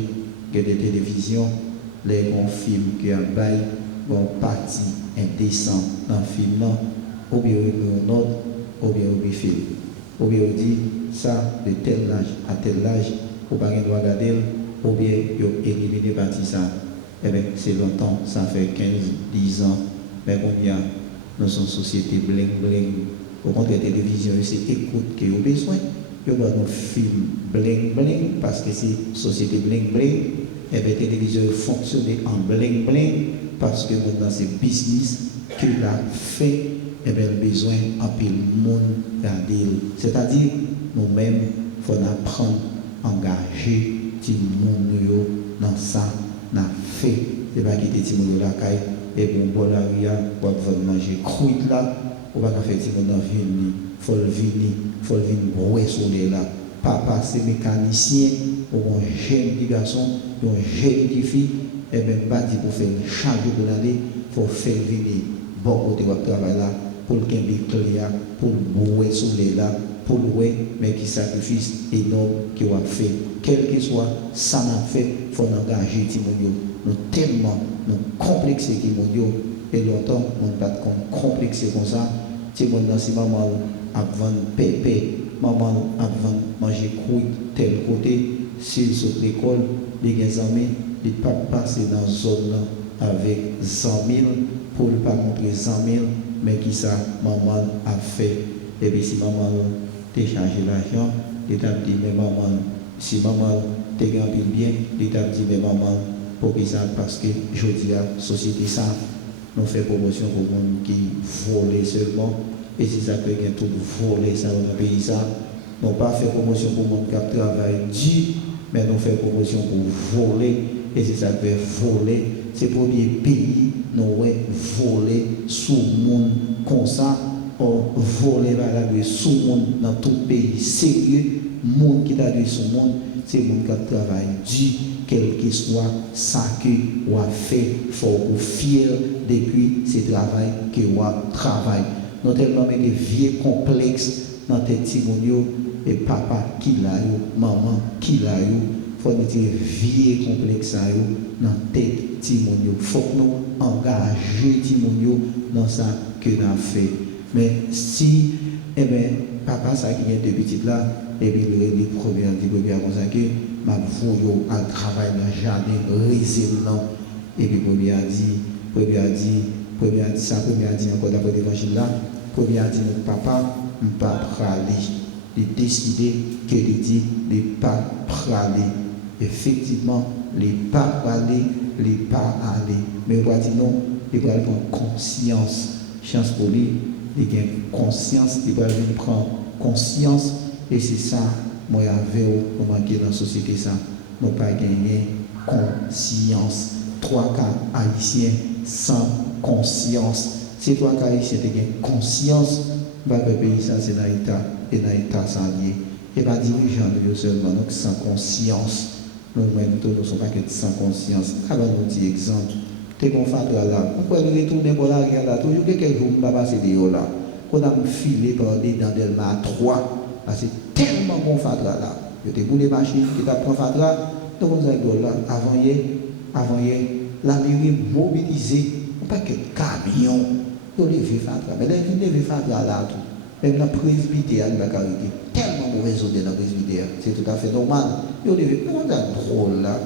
que des télévisions, les bons films qui ont bail, bon parti indécent dans le film là, ou bien un autre, ou bien un film. Ou bien on dit ça de tel âge à tel âge, ou pas de regarder, ou bien ils éliminé parti ça. Eh bien, c'est longtemps, ça fait 15, 10 ans, mais combien nous sommes société bling bling. Au contraire, la télévision, c'est écoute que vous avez besoin. Vous avez nos films bling bling, parce que c'est société bling bling. Eh bien, la télévision fonctionne en bling bling, parce que maintenant c'est business qu'il a fait et bien besoin en pile monde garder. C'est-à-dire nous-mêmes faut apprendre engager tout le monde dans ça n'a fait c'est pas quitter tout le monde la caille et bon bon la ria pour manger croûte là on va faire tout le monde venir faut venir ouais soleil là papa c'est mécanicien ou un jeune petit garçon un jeune petite fille et même pas dit pour faire chaque jour pour l'aller faut faire venir bon côté de travail là pour le clair pour le soleil là pour louer mais qui sacrifice énorme qui va faire quel que soit ça n'a fait faut engager Timonio nous tellement nous complexer qui mondio et longtemps on pas complexer comme ça Timon dans si maman avant pépé maman avant manger couille tel côté s'il saute l'école les amis il pas passer dans zone là avec 100 000 pour ne pas montrer 100 000 mais qui ça maman a fait et puis si maman télécharger l'argent, l'État dit mais maman, si maman te gagne bien, l'État dit mais maman, pour que ça, parce que je dis à la société ça, nous faisons promotion pour les gens qui volent seulement, et si ça peut être tout voler ça dans le pays ça, nous pas faire promotion pour les gens qui travaillent dit, mais nous faisons promotion pour voler, et si ça peut voler, c'est pour les pays, nous voler sous le monde comme ça. Voler sous le monde dans tout pays sérieux, le monde qui a dit sous le monde, c'est le monde qui travaille dit, quel que soit ça que vous avez fait, il faut vous fier depuis ce travail que vous travaillez. Nous avons tellement des vieux complexes dans tes timonio et papa qui l'a eu, maman qui l'a eu, il faut dire vieux complexes dans tes timonio. Il faut que nous engagions timonio dans ça que nous avons fait. Mais si, eh bien, papa, ça qui est de petit là, et puis le premier comme ça que, ma voulou à travailler dans le jardin, résilient, et puis premier a dit, ça, premier a dit encore d'après l'évangile là, premier a dit, papa, je ne peux pas praler. Il a décidé que il dit, il ne peut pas praler. Effectivement, il ne peut pas praler, il ne peut pas aller. Mais il va dire non, il va prendre conscience, chance pour lui. Il a conscience, il va prendre conscience, et c'est ça, moi, avec vous, manquer dans la société, ça, nous pas gagner conscience. 3 cas haïtiens sans conscience. Si 3 cas haïtiens ont conscience, le pays, ça, c'est dans l'État, et dans l'État, ça lié. Et pas dirigeants, nous seulement, donc sans conscience. Nous-mêmes, nous ne sommes pas que sans conscience. Alors, nous disons exemple. T'es qu'on fait là, on peut retourner pour la guerre là, toujours quelques jours, on va passer des là. On a filé par des dans Delma 3, parce que tellement bon fatra là. Il y a des boules de machines qui t'apprend fatra, donc on a là, avant hier, la mairie mobilisée, on pas que camion, on levé fatra, mais là, il levé fatra là tout. Même la presbytère, il va carrément tellement mauvais zone dans la presbytère, c'est tout à fait normal. Il levé, on a drôle là.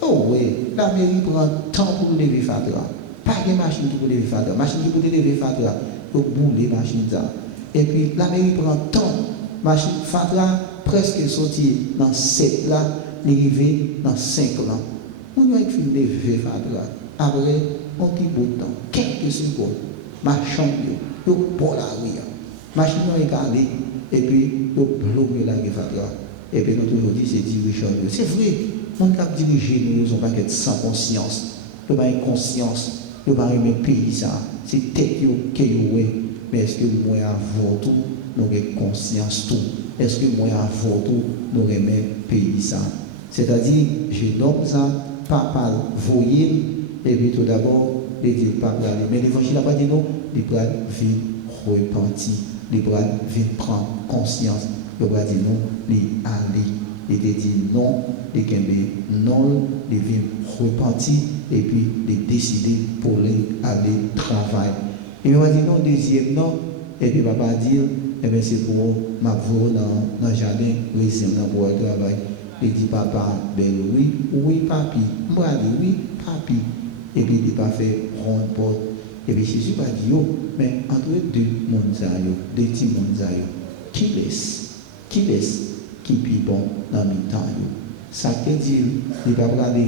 Oh oui, la mairie prend temps pour lever fatra. Pas de machine pour lever fatra. Machine qui peut lever fatra, pour bouler machine ça. Et puis la mairie prend temps. Machine fatra presque sorti dans 7 là, arrivé dans 5 là. On doit faire lever fatra. Après, on dit beau temps, quelques secondes, machine yo pour la rue. Machine est calée et puis yo bloquer la fatra. Et puis nous toujours dit c'est dirigeant. C'est vrai. On a dirigé, nous ne sommes pas sans conscience. Nous n'avons pas conscience. Nous n'avons pas aimé le pays. C'est tête qui est. Mais est-ce que moi, avant tout, nous avons conscience tout? Est-ce que moi, avant tout, nous aimons le pays? C'est-à-dire, je nomme ça, papa, voyez, et puis tout d'abord, il dit papa, mais l'évangile n'a pas dit non, il va venir repentir, il va venir prendre conscience, il va dire non, il aller. Il a dit non, il a non, il vient repentir et puis il décider pour aller travailler. Et il m'a dit non, deuxième non, et puis papa a dit, eh bien c'est pour ma voix dans le jardin, résident pour aller travailler. Il dit papa, ben oui, papi. Moi je dis oui, papi. Et puis il n'a pas fait ronde porte. Et puis Jésus a dit, mais entre deux mondes, deux petits mondes, qui laisse qui est bon dans le temps. Ça veut dire, il va regarder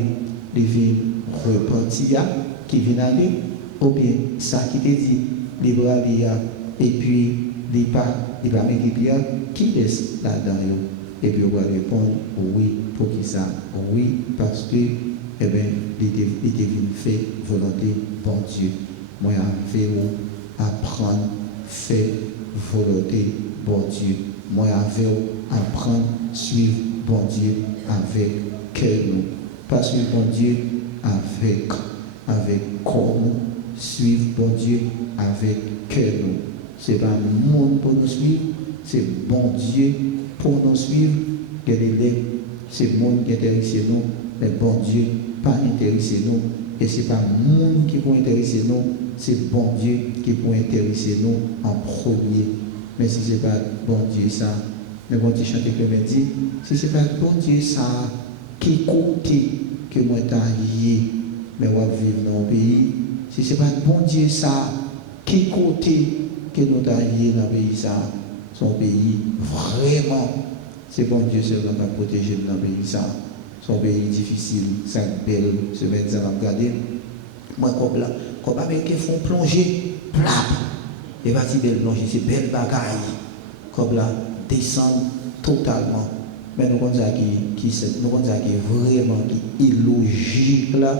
les villes repentir qui viennent aller, ou bien ça qui te dit, les bras et puis les pas équipe qui laisse là-dedans. Et puis on va répondre oui, pour qui ça? Oui, parce que eh bien, il était venu faire volonté bon Dieu. Moi, avec vous, apprendre, faire volonté bon Dieu. Moi, avec vous, apprendre, suivre bon Dieu avec cœur nous. Pas suivre bon Dieu avec corps nous. Suivre bon Dieu avec cœur nous. Ce n'est pas le monde pour nous suivre, c'est bon Dieu pour nous suivre. C'est le monde qui intéresse nous, mais bon Dieu pas intéressé nous. Et ce n'est pas le monde qui peut intéresser nous, c'est bon Dieu qui peut intéresser nous en premier. Mais si ce n'est pas bon Dieu ça, mais bon Dieu chante Clément dit, si ce n'est pas bon Dieu ça, qui côté que moi t'aille, mais on va vivre dans le pays. Si ce n'est pas bon Dieu ça, qui côté que nous t'aille dans le pays ça, son pays, vraiment, c'est bon Dieu seul qui a protégé dans le pays ça. Son pays difficile, ça belle, se mettre dans la garder. Moi, comme Américains font plonger, plap, et va dire belle plonger, c'est belle bagaille. Comme là, descendre totalement. Mais nous avons qui est vraiment illogique là,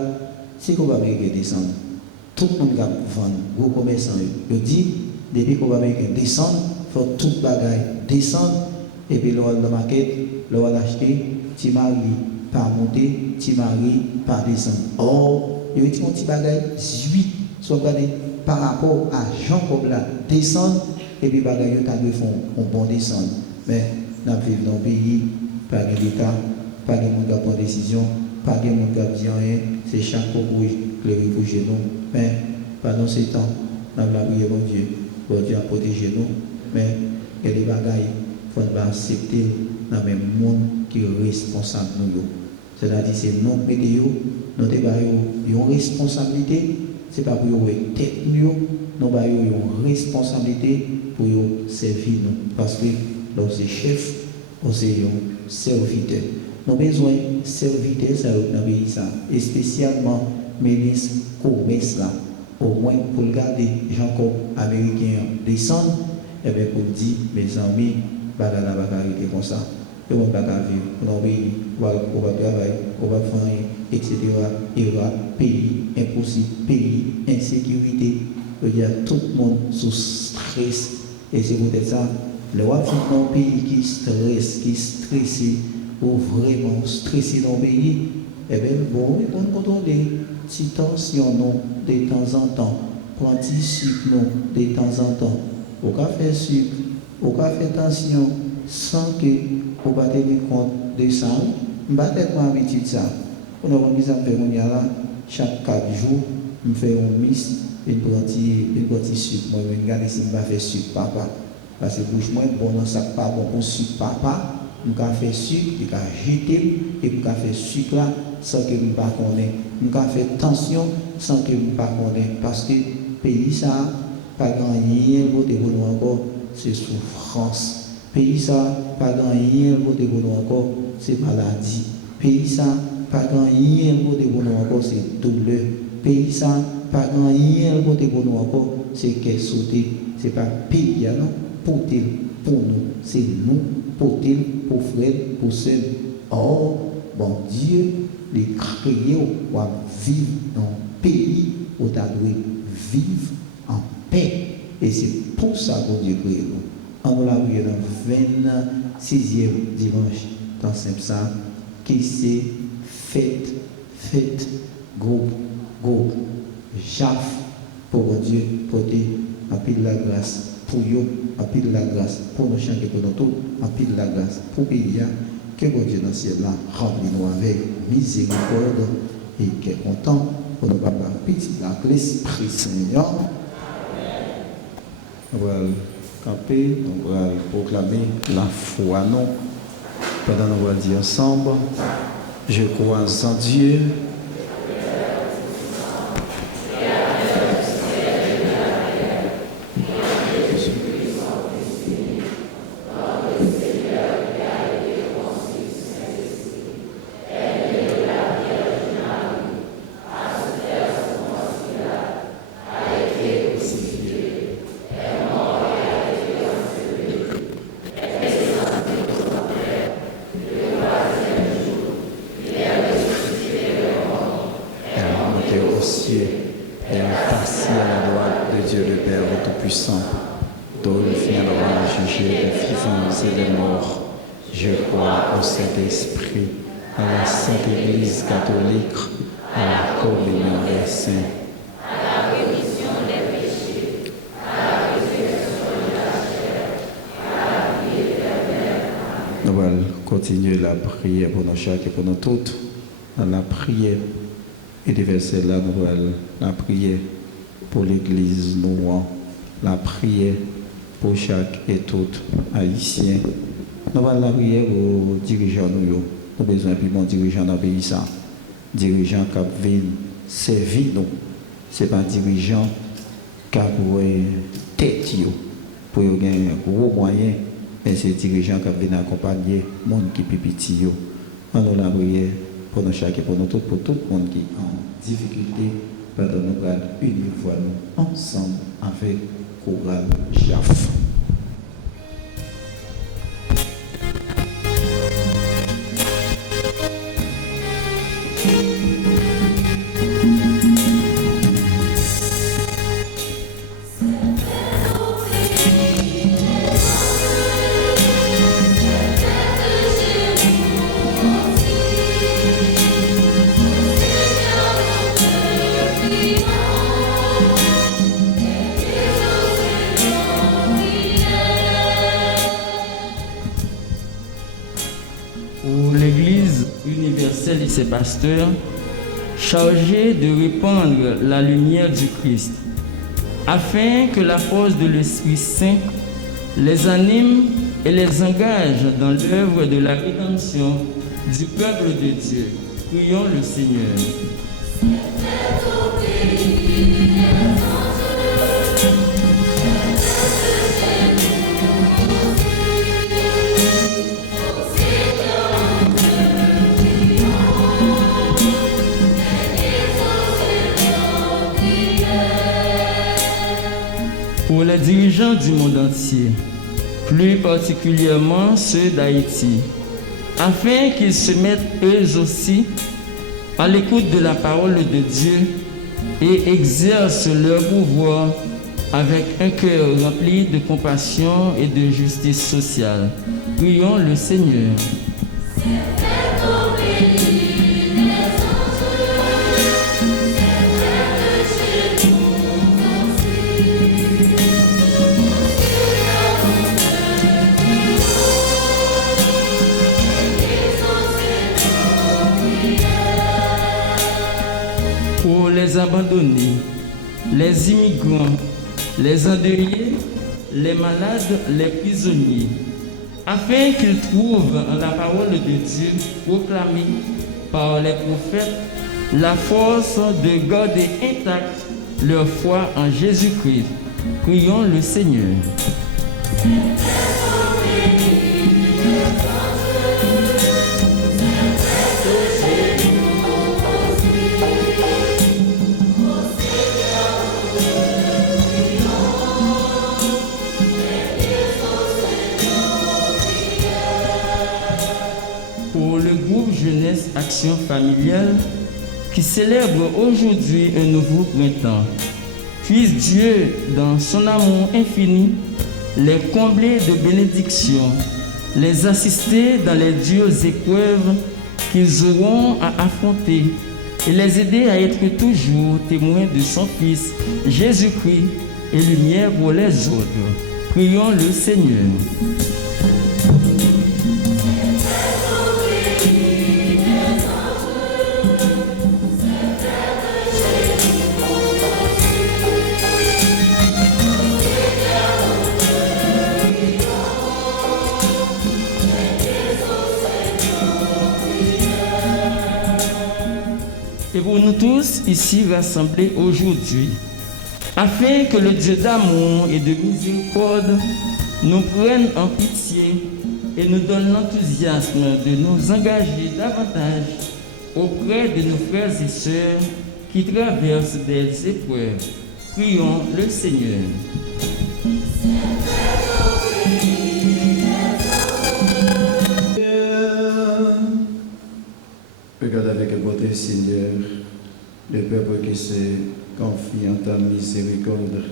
c'est qu'on va Américains descendre. Tout le monde va vendre, gros commerçants, il dit, depuis qu'on va Américains descendre, il faut toute bagaille descendre, et puis l'on va dans la maquette, l'on va l'acheter, tu maries. Par monter, tu maries, par descendre. Or, il y a un petit bagage 18, soit regardé par rapport à Jean comme là, descendre, et puis bagage, ils font un bon descendre. Mais, nous vivons dans le pays, pas de l'État, pas de monde qui prend décision, pas de monde qui dit rien, c'est chaque courage que les réfugiés nous. Mais, pendant ces temps, nous avons prié mon Dieu, pour Dieu a protégé nous. Mais, il y a des bagages, il faut accepter dans le même monde qui est responsable de nous. C'est-à-dire c'est non météo, nous avons une responsabilité, ce n'est pas pour nous tête nous, nous avons une responsabilité pour nous servir nous. Parce que nous sommes chefs, nous sommes serviteurs. Nous avons besoin de serviteurs dans le pays, et spécialement ministre commerce là, au moins pour regarder les gens comme américains descendent, et bien pour dire, mes amis, bagala bagarité comme ça. Et on va vivre dans le pays, on va travailler, on va faire, etc. Il y aura pays impossible, pays insécurité. Il y a tout le monde sous stress. Et c'est peut-être ça, le roi vit dans un pays qui stresse, qui est stressé, ou vraiment stressé dans le pays, eh bien, bon, on contrôler si tension non, de temps en temps, prendre petit sucre non, de temps en temps. On va faire sucre, on va faire tension sans que on va tenir compte de ça. Je vais être habitué de ça. On a mis ça là, chaque 4 jours, je fais un miss, une partie sucre. Moi, je regarde si je vais faire sucre papa. Parce que bouche moi, bon, dans ça pas bon pour sucre papa. Je vais faire sucre, je vais jeter, et je vais faire sucre là, sans que je ne connaisse. Je vais faire tension, sans que je ne connaisse. Parce que le pays, ça, pas grand rien, encore, c'est souffrance. Pays ça, pas grand rien pour te bonheur encore, c'est maladie. Pays ça, pas grand rien pour te bonheur encore, c'est douleur. Pays ça, pas grand rien pour te bonheur encore, c'est qu'elle sauter. C'est pas pays, non, pour nous. C'est nous, pour frère, pour sœur. Or, bon Dieu, les créés pour vivre dans un pays où tu dois vivre en paix. Et c'est pour ça que Dieu crée nous. On l'a vu dans le 26e dimanche dans Saint-Psalm, qui s'est fait, groupe, jaf pour Dieu, pour Dieu, appeler la grâce, pour eux, appeler la grâce, pour nous chanter pour nous tous, appeler la grâce, pour pays, que bon Dieu dans le ciel là, remplis-nous avec miséricorde et qu'il est content pour nous pas petit la l'Esprit Seigneur. On va camper, on va proclamer la foi, non. Pendant nous va dire ensemble, je crois en Dieu. assis à la droite de Dieu le Père Tout-Puissant, dont il viendra juger les vivants et les morts. Je crois au Saint-Esprit, à la Sainte Église catholique, à la communion des saints, à la rémission des péchés, à la résurrection de la chair, à la vie éternelle. nous allons continuer la prière pour nous chaque et pour nous toutes. Dans la prière universelle, là, nous allons la prière pour l'Église, nous la prière pour chaque et tout haïtien. Nous allons la prière aux dirigeants. Nous avons besoin de bons dirigeants dans le pays. Dirigeants qui viennent servir nous. Ce n'est pas dirigeants qui ont tête pour gagner un gros moyen, mais c'est dirigeants qui viennent accompagner le monde qui est petit. Nous allons la prière pour nous chaque et pour nous tous, pour tout le monde qui est en difficulté, pendant nous allons unir fois nous ensemble avec Chorale Jaf. Pour l'Église universelle et ses pasteurs, chargés de répandre la lumière du Christ, afin que la force de l'Esprit Saint les anime et les engage dans l'œuvre de la rédemption du peuple de Dieu. Prions le Seigneur. Pour les dirigeants du monde entier, plus particulièrement ceux d'Haïti, afin qu'ils se mettent eux aussi à l'écoute de la parole de Dieu et exercent leur pouvoir avec un cœur rempli de compassion et de justice sociale. Prions le Seigneur. Pour les abandonnés, les immigrants, les endeuillés, les malades, les prisonniers, afin qu'ils trouvent en la parole de Dieu proclamée par les prophètes la force de garder intacte leur foi en Jésus-Christ. Prions le Seigneur. Pour le groupe Jeunesse Action Familiale qui célèbre aujourd'hui un nouveau printemps, puisse Dieu, dans son amour infini, les combler de bénédictions, les assister dans les dures épreuves qu'ils auront à affronter et les aider à être toujours témoins de son Fils Jésus-Christ et lumière pour les autres. Prions le Seigneur. Et pour nous tous ici rassemblés aujourd'hui, afin que le Dieu d'amour et de miséricorde nous prenne en pitié et nous donne l'enthousiasme de nous engager davantage auprès de nos frères et sœurs qui traversent des épreuves. Prions le Seigneur. Regarde avec beauté, Seigneur, le peuple qui s'est confie en ta miséricorde.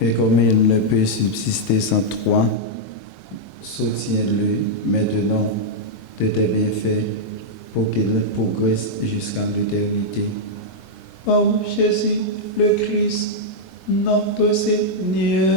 Et comme il ne peut subsister sans toi, soutiens-le maintenant de tes bienfaits pour qu'il progresse jusqu'à l'éternité. Oh Jésus, le Christ, notre Seigneur.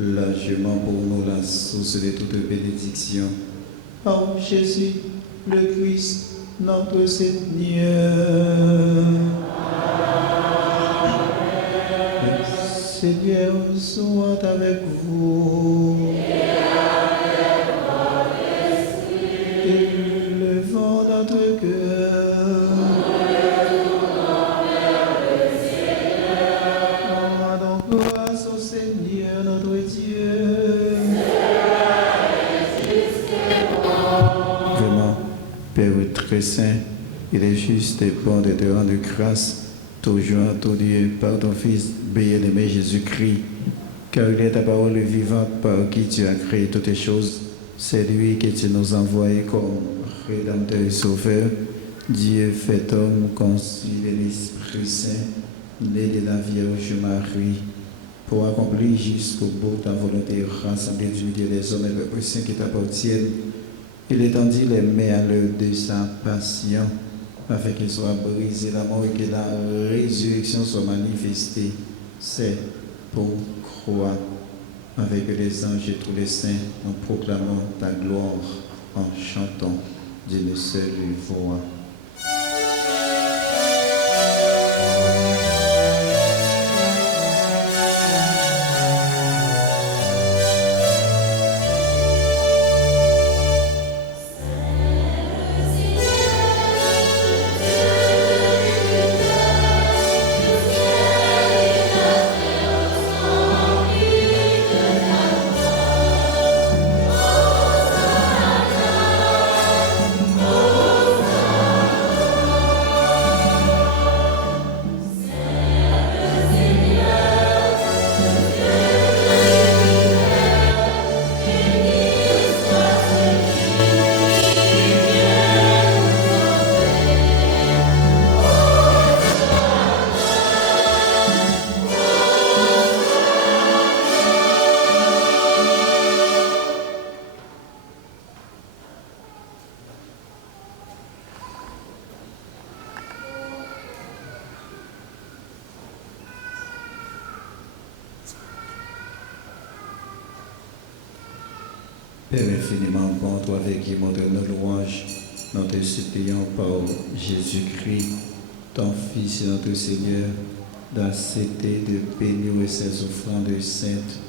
largement pour nous la source de toute bénédiction. Oh Jésus, le Christ, notre Seigneur. Le Seigneur soit avec vous. très saint, il est juste et bon de te rendre grâce, toujours en tout Dieu, par ton Fils bien-aimé Jésus-Christ, car il est ta parole vivante par qui tu as créé toutes les choses. C'est lui que tu nous as envoyé comme Rédempteur et Sauveur, Dieu fait homme, conçu de l'Esprit Saint, né de la Vierge Marie, pour accomplir jusqu'au bout ta volonté, rassembler du milieu des hommes et peuples saints qui t'appartiennent. Il étendit les mains à l'heure de sa passion, afin qu'il soit brisé la mort et que la résurrection soit manifestée. C'est pour croire avec les anges et tous les saints, en proclamant ta gloire, en chantant d'une seule voix. Père infiniment bon, toi avec qui montre nos louanges, nous te supplions par Jésus-Christ, ton Fils et notre Seigneur, d'accepter de bénir ces offrandes saintes.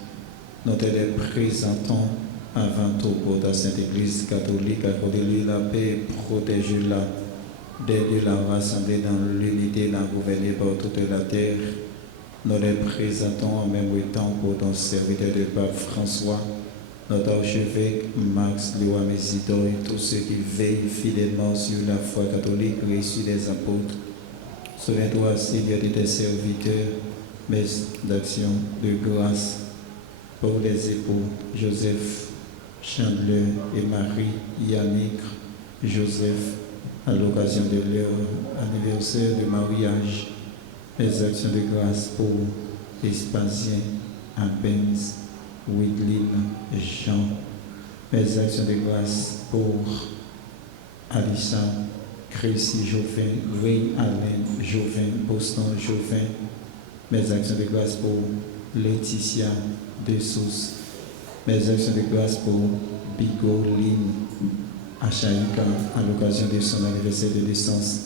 Nous te les présentons avant tout pour ta Sainte Église catholique, accorde-lui la paix, protège-la, aide-la rassemblée dans l'unité, la gouverner par toute la terre. Nous les présentons en même temps pour ton serviteur de pape François, notre archevêque Max Léoam Isidore et tous ceux qui veillent fidèlement sur la foi catholique reçue des apôtres. Souviens-toi, Seigneur, de tes serviteurs, mais d'action de grâce pour les époux Joseph, Chandler et Marie, Yannick, Joseph, à l'occasion de leur anniversaire de mariage. Les actions de grâce pour Espasien, Abens, Widlin, Jean. Mes actions de grâce pour Alissa, Crécy Jouvin, Ray Alain Jouvin, Boston Jouvin. Mes actions de grâce pour Laetitia Dessous. Mes actions de grâce pour Bigo Lynn Achaïka à l'occasion de son anniversaire de naissance.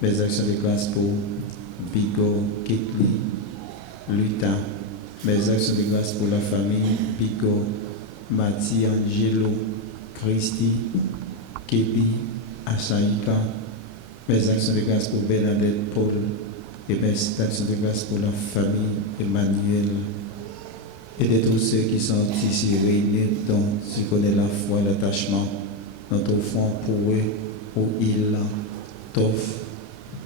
Mes actions de grâce pour Bigo Ketli Luta. Mes actions de grâce pour la famille Bigo, Mati Angelo, Christy, Kebi, Achaïka. Mes actions de grâce pour Bernadette Paul et mes actions de grâce pour la famille Emmanuel. Et de tous ceux qui sont ici réunis, dont tu connais la foi et l'attachement, notre offrande pour eux, pour ils t'offre,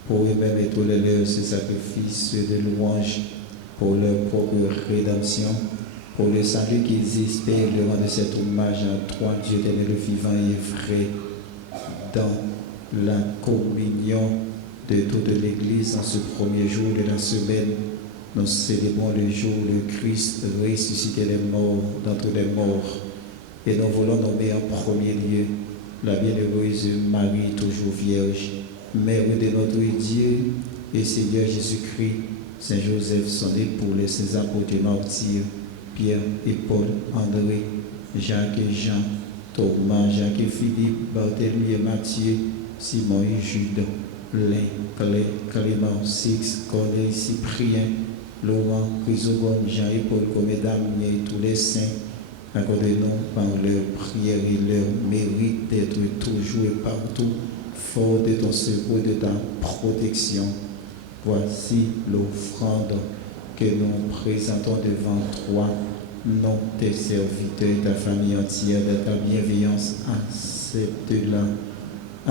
pour eux-mêmes et tous les leurs, ce sacrifice de louange, pour leur propre rédemption, pour le salut qu'ils espèrent, le rendre cet hommage à toi, Dieu éternel, vivant et vrai, dans la communion de toute l'Église en ce premier jour de la semaine. Nous célébrons le jour où le Christ ressuscité les morts d'entre les morts. Et nous voulons nommer en premier lieu la bienheureuse Marie, toujours vierge, Mère de notre Dieu et Seigneur Jésus-Christ, Saint Joseph, son époux, les saints apôtres et martyrs, Pierre et Paul, André, Jacques et Jean, Thomas, Jacques et Philippe, Barthélemy et Matthieu, Simon et Jude, Lin, Claire, Clément, Six, Corneille, Cyprien, Laurent, Chrysogone, Jean et Paul, Comédame et tous les saints, accordez-nous par leur prière et leur mérite d'être toujours et partout fort de ton secours et de ta protection. Voici l'offrande que nous présentons devant toi, non tes serviteurs et ta famille entière, de ta bienveillance. Accepte-la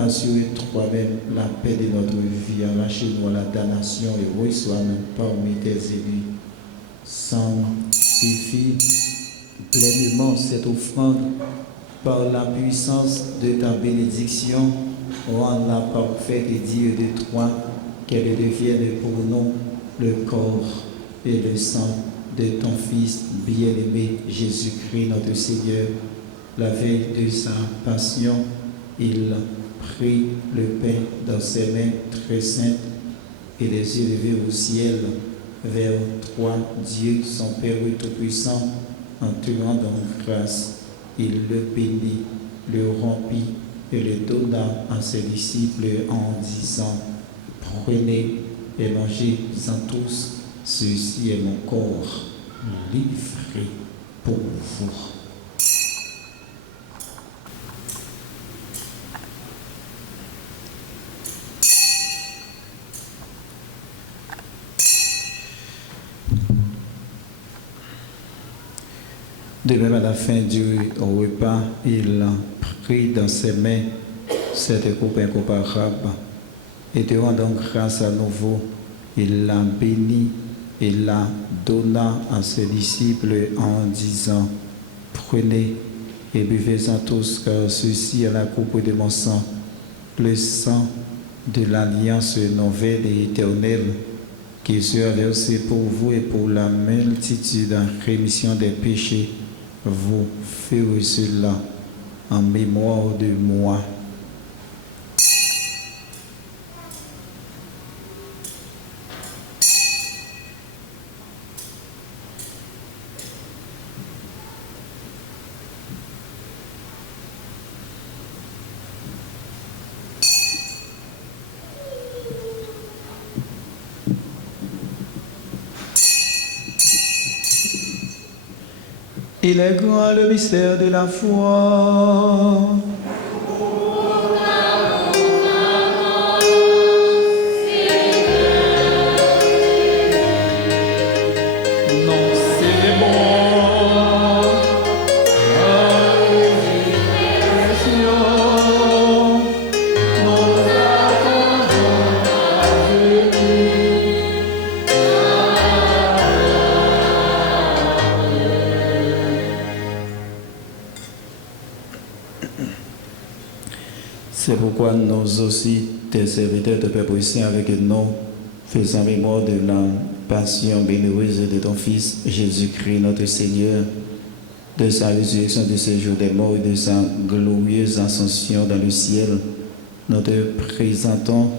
assure toi-même la paix de notre vie, arrache-nous à la damnation et reçois-nous parmi tes élus. Sanctifie pleinement cette offrande par la puissance de ta bénédiction, rends-la parfaite et digne de toi, qu'elle devienne pour nous le corps et le sang de ton Fils bien-aimé Jésus-Christ notre Seigneur. La veille de sa passion, il prit le pain dans ses mains très saintes et les yeux levés au ciel vers toi, Dieu, son Père Tout-Puissant, en te rendant grâce. Il le bénit, le rompit et le donna à ses disciples en disant: Prenez et mangez-en tous, ceci est mon corps livré pour vous. De même, à la fin du repas, il prit dans ses mains cette coupe incomparable et te rendant grâce à nouveau, il la bénit et la donna à ses disciples en disant: Prenez et buvez-en tous, car ceci est la coupe de mon sang, le sang de l'alliance nouvelle et éternelle, qui sera versé pour vous et pour la multitude en rémission des péchés. Vous ferez cela en mémoire de moi. Il est grand le mystère de la foi. C'est pourquoi nous aussi, tes serviteurs, te Père Saint, avec nous, faisons mémoire de la passion bienheureuse de ton Fils, Jésus-Christ, notre Seigneur, de sa résurrection de ce jour des morts et de sa glorieuse ascension dans le ciel. Nous te présentons,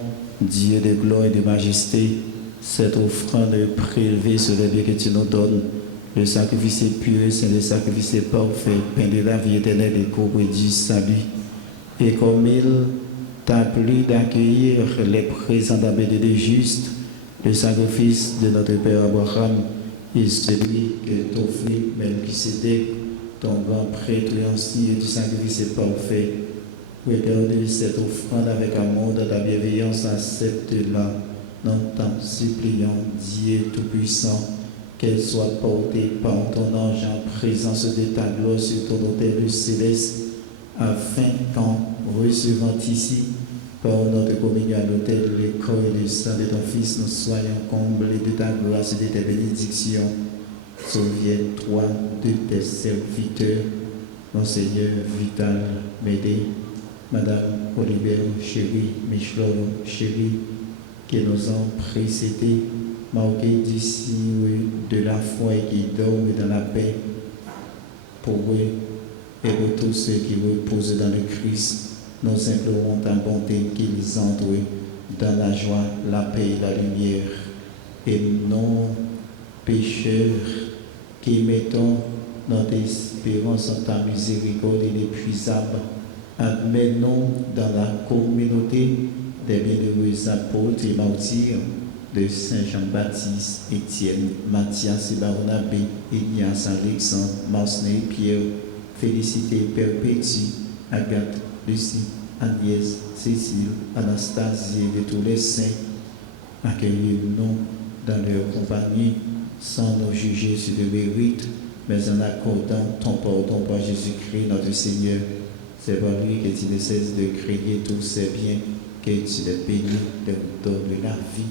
Dieu de gloire et de majesté, cette offrande prélevée sur le bien que tu nous donnes, le sacrifice pur, c'est le sacrifice parfait, pain de la vie éternelle et coupe du salut. Et comme il t'a plu d'accueillir les présents d'Abed de juste, le sacrifice de notre Père Abraham et celui que t'offrit Melchisédek, ton grand prêtre ainsi du sacrifice parfait, regarde cette offrande avec amour dans ta bienveillance, accepte-la, nous t'en supplions, Dieu Tout-Puissant, qu'elle soit portée par ton ange en présence de ta gloire sur ton autel céleste, afin qu'en recevant ici, par notre communion à l'autel, le corps et le sang de ton Fils, nous soyons comblés de ta grâce et de tes bénédictions. Souviens-toi de tes serviteurs, Monseigneur Vital Médé, Madame Oliver Chéri, Michelot Chéri, qui nous ont précédés, marqués du signe de la foi et qui dorment dans la paix. Pour eux, et pour tous ceux qui reposent dans le Christ, nous implorons ta bonté qu'ils entrent dans la joie, la paix et la lumière. Et nous, pécheurs, qui mettons notre espérance en ta miséricorde inépuisable, admets-nous dans la communauté des bienheureux apôtres et martyrs de Saint Jean-Baptiste, Étienne, Mathias et Barnabé, Ignace, Alexandre, Marcenet, Pierre, Félicité, Perpétue, Agathe, Lucie, Agnès, Cécile, Anastasie et de tous les saints. Accueillez-nous dans leur compagnie sans nous juger sur le mérite, mais en accordant ton pardon par Jésus-Christ notre Seigneur. C'est par lui que tu ne cesses de créer tous ces biens, que tu les bénis, de nous donnes la vie,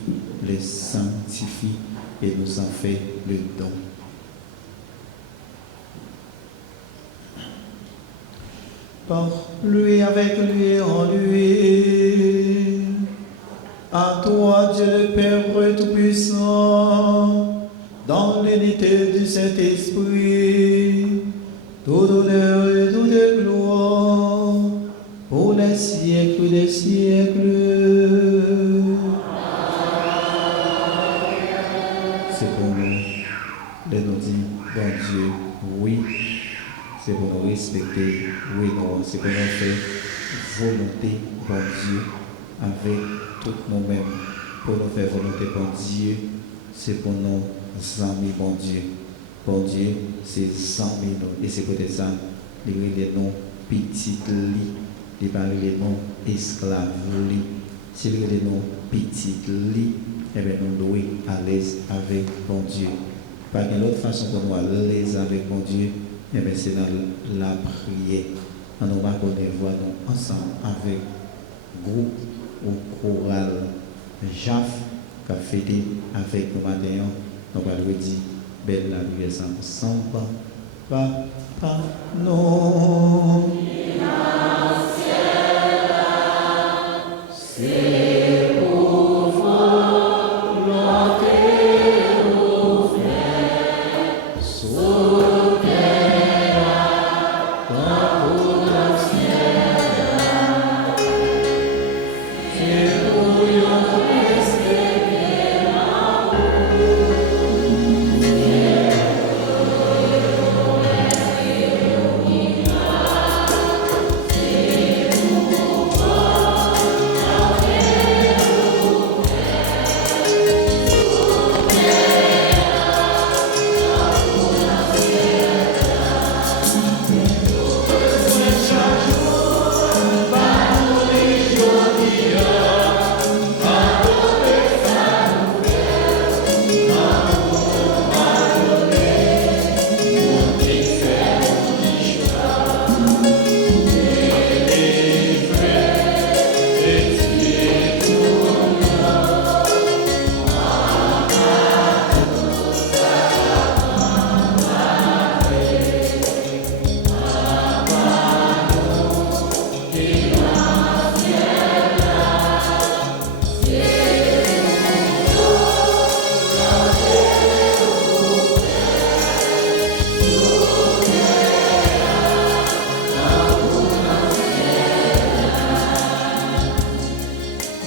les sanctifie et nous en fait le don. Par lui, avec lui et en lui, à toi Dieu le Père Tout-Puissant, dans l'unité du Saint-Esprit, tout honneur et toute gloire, pour les siècles des siècles. C'est pour nous de nous dire, bon Dieu, oui. C'est pour nous respecter, oui, non, c'est pour nous faire volonté, bon Dieu, avec tout nous-mêmes, pour nous faire volonté, bon Dieu, c'est pour nos amis, bon Dieu. Bon Dieu, c'est amis, et c'est peut-être ça, les noms petits lits, les noms esclaves lits, c'est les noms petits lits, et bien nous devons à l'aise avec bon Dieu. Pas d'une autre façon pour nous à l'aise avec bon Dieu. Et bien c'est dans la prière. On va voir nous ensemble avec groupe ou chorale JAF qui a fêté avec nous matin. On va lui dire belle la prière ensemble. Papa, non. C'est pour volonté au Père.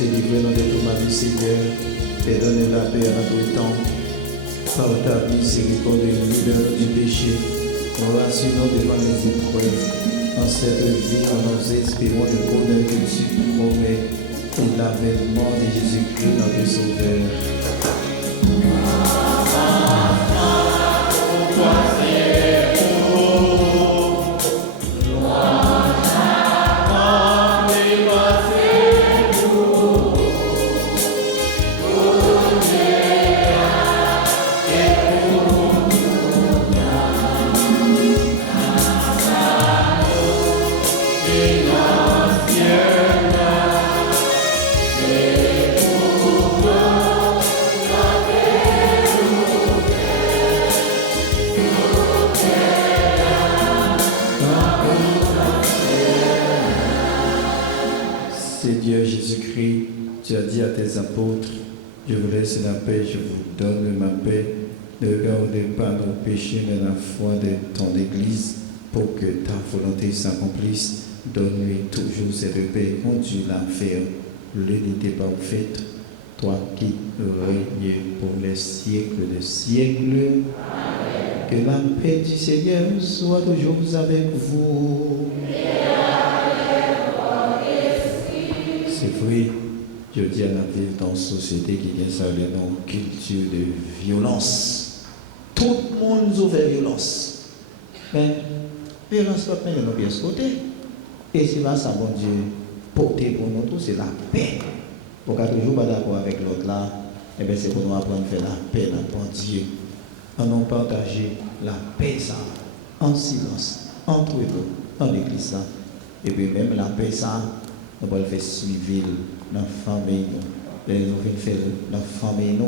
Délivrez-nous de tout mal, Seigneur, et donnez la paix en tout temps. Par ta miséricorde, libère-nous du péché, rassure-nous devant les épreuves. En cette vie, nous espérons le bonheur que tu promets et l'avènement de Jésus-Christ, notre Sauveur. Seigneur Jésus-Christ, tu as dit à tes apôtres, je vous laisse la paix, je vous donne ma paix. Ne regardez pas nos péchés, mais la foi de ton Église, pour que ta volonté s'accomplisse. Donne-lui toujours cette paix, conduis-la vers l'unité parfaite, toi qui règnes pour les siècles des siècles. Amen. Que la paix du Seigneur soit toujours avec vous. C'est vrai, je dis à la ville dans une société qui vient ça le nom culture de violence. Tout le monde ouvre violence. Mais violence pas bien nous bien ce côté. Et c'est là ça, bon Dieu, porter pour nous tous, c'est la paix. Pour qu'à toujours pas d'accord avec l'autre là, et bien c'est pour nous apprendre à faire la paix dans bon Dieu. On nous partager la paix ça, en silence, entre nous, dans l'église là. Et puis même la paix, ça, nous allons faire suivre dans la famille. Nous allons faire dans la famille,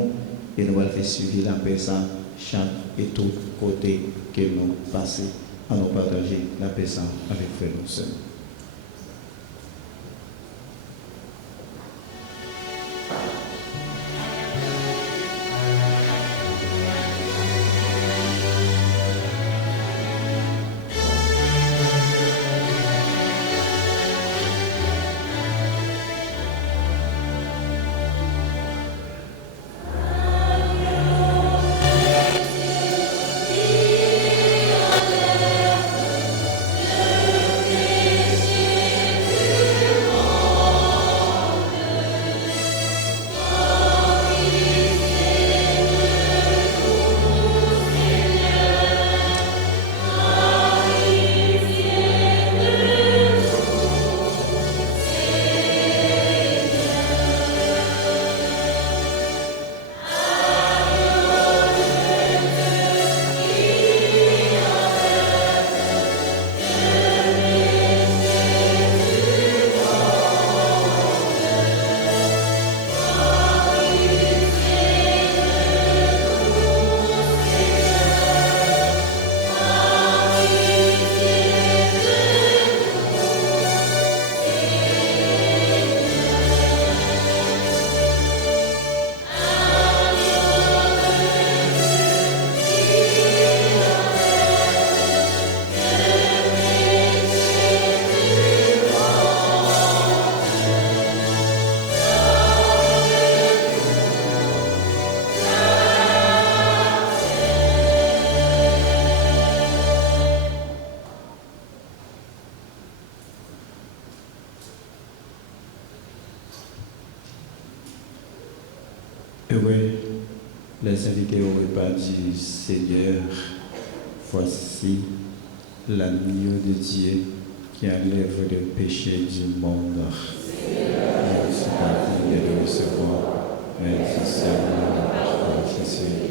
et nous allons faire suivre la paix, ça, chaque et tout côté que nous passons, à nous partager la paix, ça, avec frère nous seuls. Heureux les invités au repas du Seigneur. Voici l'agneau de Dieu qui enlève le péché du monde. Je ne suis pas digne de recevoir, mais c'est seulement la parole de Jésus.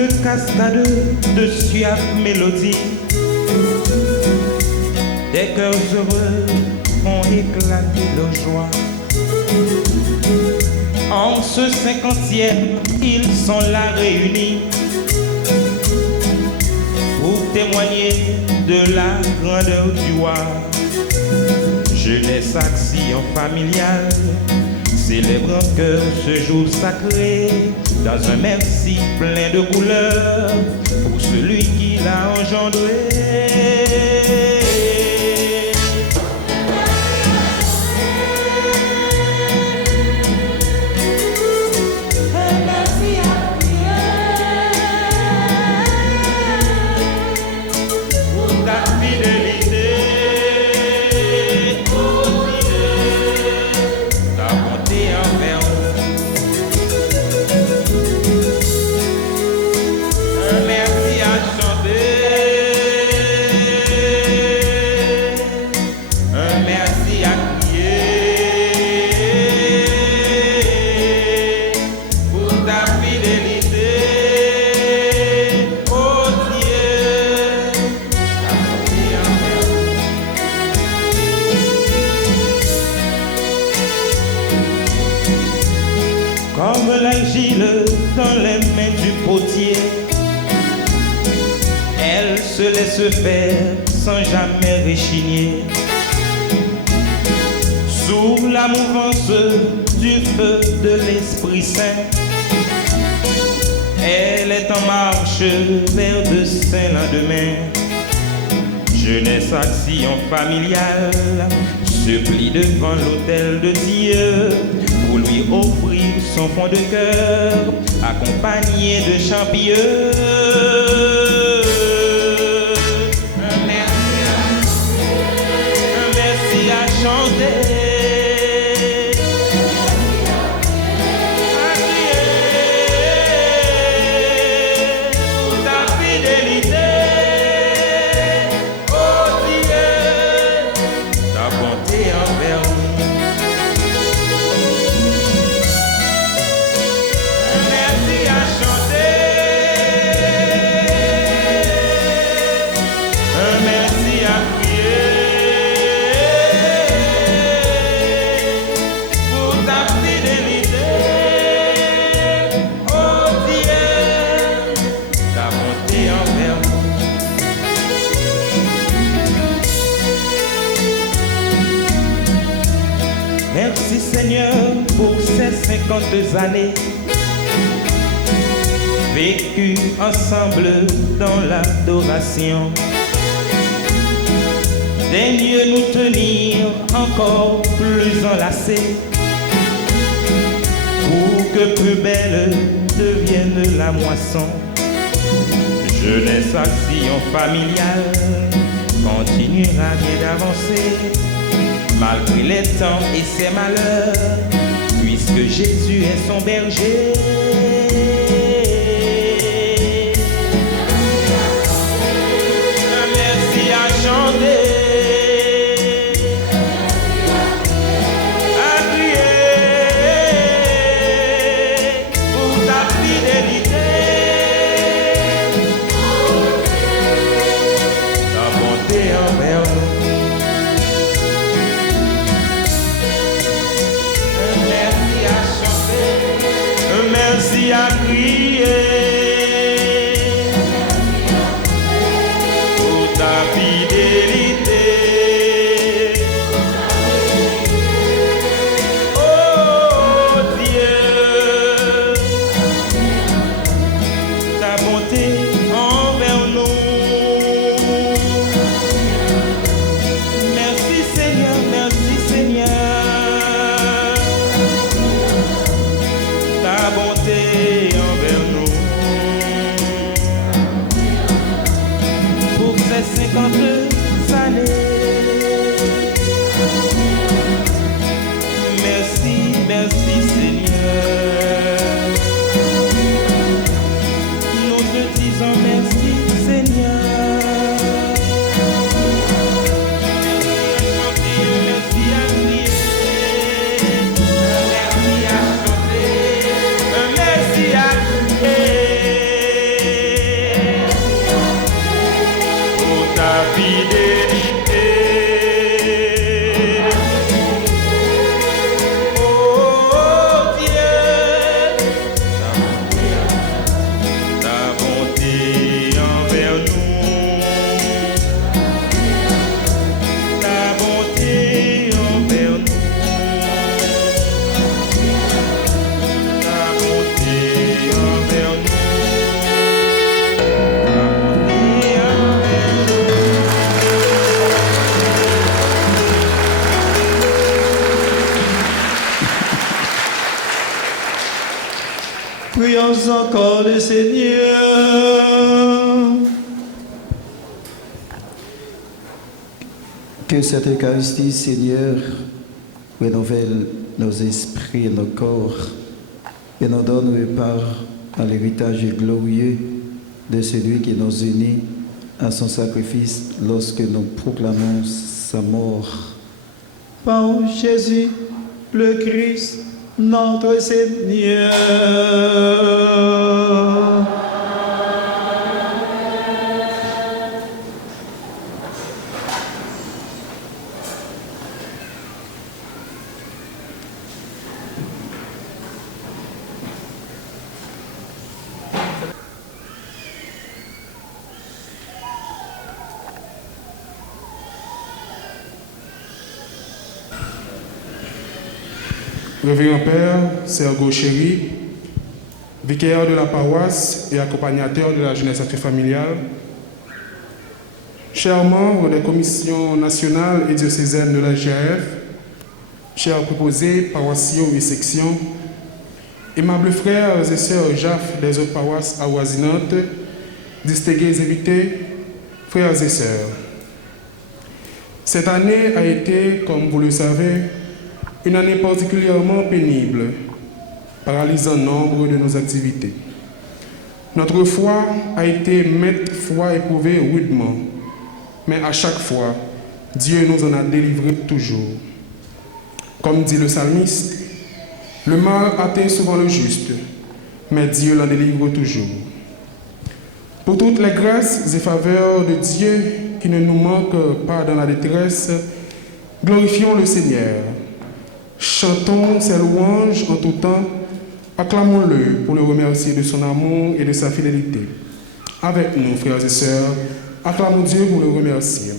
une cascade de suaves mélodies. Des cœurs heureux ont éclaté de joie. En ce 50e, ils sont là réunis pour témoigner de la grandeur du roi. Jeunesse action familiale, célèbre en cœur ce jour sacré, dans un merci plein de couleurs, pour celui qui l'a engendré. Comme l'argile dans les mains du potier, elle se laisse faire sans jamais rechigner. Sous la mouvance du feu de l'Esprit Saint, elle est en marche vers de saints lendemains. Jeunesse action familiale se plie devant l'autel de Dieu pour lui offrir son fond de cœur, accompagné de chants pieux. Un merci à chanter. Merci Seigneur pour ces 50 années vécues ensemble dans l'adoration. Daigne nous tenir encore plus enlacés pour que plus belle devienne la moisson. Jeunesse action familiale continuera bien d'avancer malgré les temps et ses malheurs, puisque Jésus est son berger. Un merci à chanter, à crier pour ta fidélité, ta bonté envers nous. Merci à crier pour ta fidélité. Oh Dieu, ta bonté envers nous. Merci Seigneur, merci Seigneur. Ta bonté envers nous. Pour ces 50 années. Merci, merci Seigneur. Nous te disons merci Seigneur. Merci à crier. Prions encore le Seigneur. Que cette Eucharistie, Seigneur, renouvelle nos esprits et nos corps et nous donne part à l'héritage glorieux de celui qui nous unit à son sacrifice lorsque nous proclamons sa mort. Par Jésus, le Christ, notre Seigneur. Révérend Père Sergo Chéri, vicaire de la paroisse et accompagnateur de la jeunesse familiale, chers membres des commissions nationales et diocésaines de la GAF, chers proposés, paroissiaux et sections, aimables frères et sœurs JAF des autres paroisses avoisinantes, distingués invités, frères et sœurs. Cette année a été, comme vous le savez, une année particulièrement pénible, paralysant nombre de nos activités. Notre foi a été maintes fois éprouvée rudement, mais à chaque fois, Dieu nous en a délivrés toujours. Comme dit le psalmiste, le mal atteint souvent le juste, mais Dieu l'en délivre toujours. Pour toutes les grâces et faveurs de Dieu qui ne nous manquent pas dans la détresse, glorifions le Seigneur. Chantons ses louanges en tout temps, acclamons-le pour le remercier de son amour et de sa fidélité. Avec nous, frères et sœurs, acclamons Dieu pour le remercier.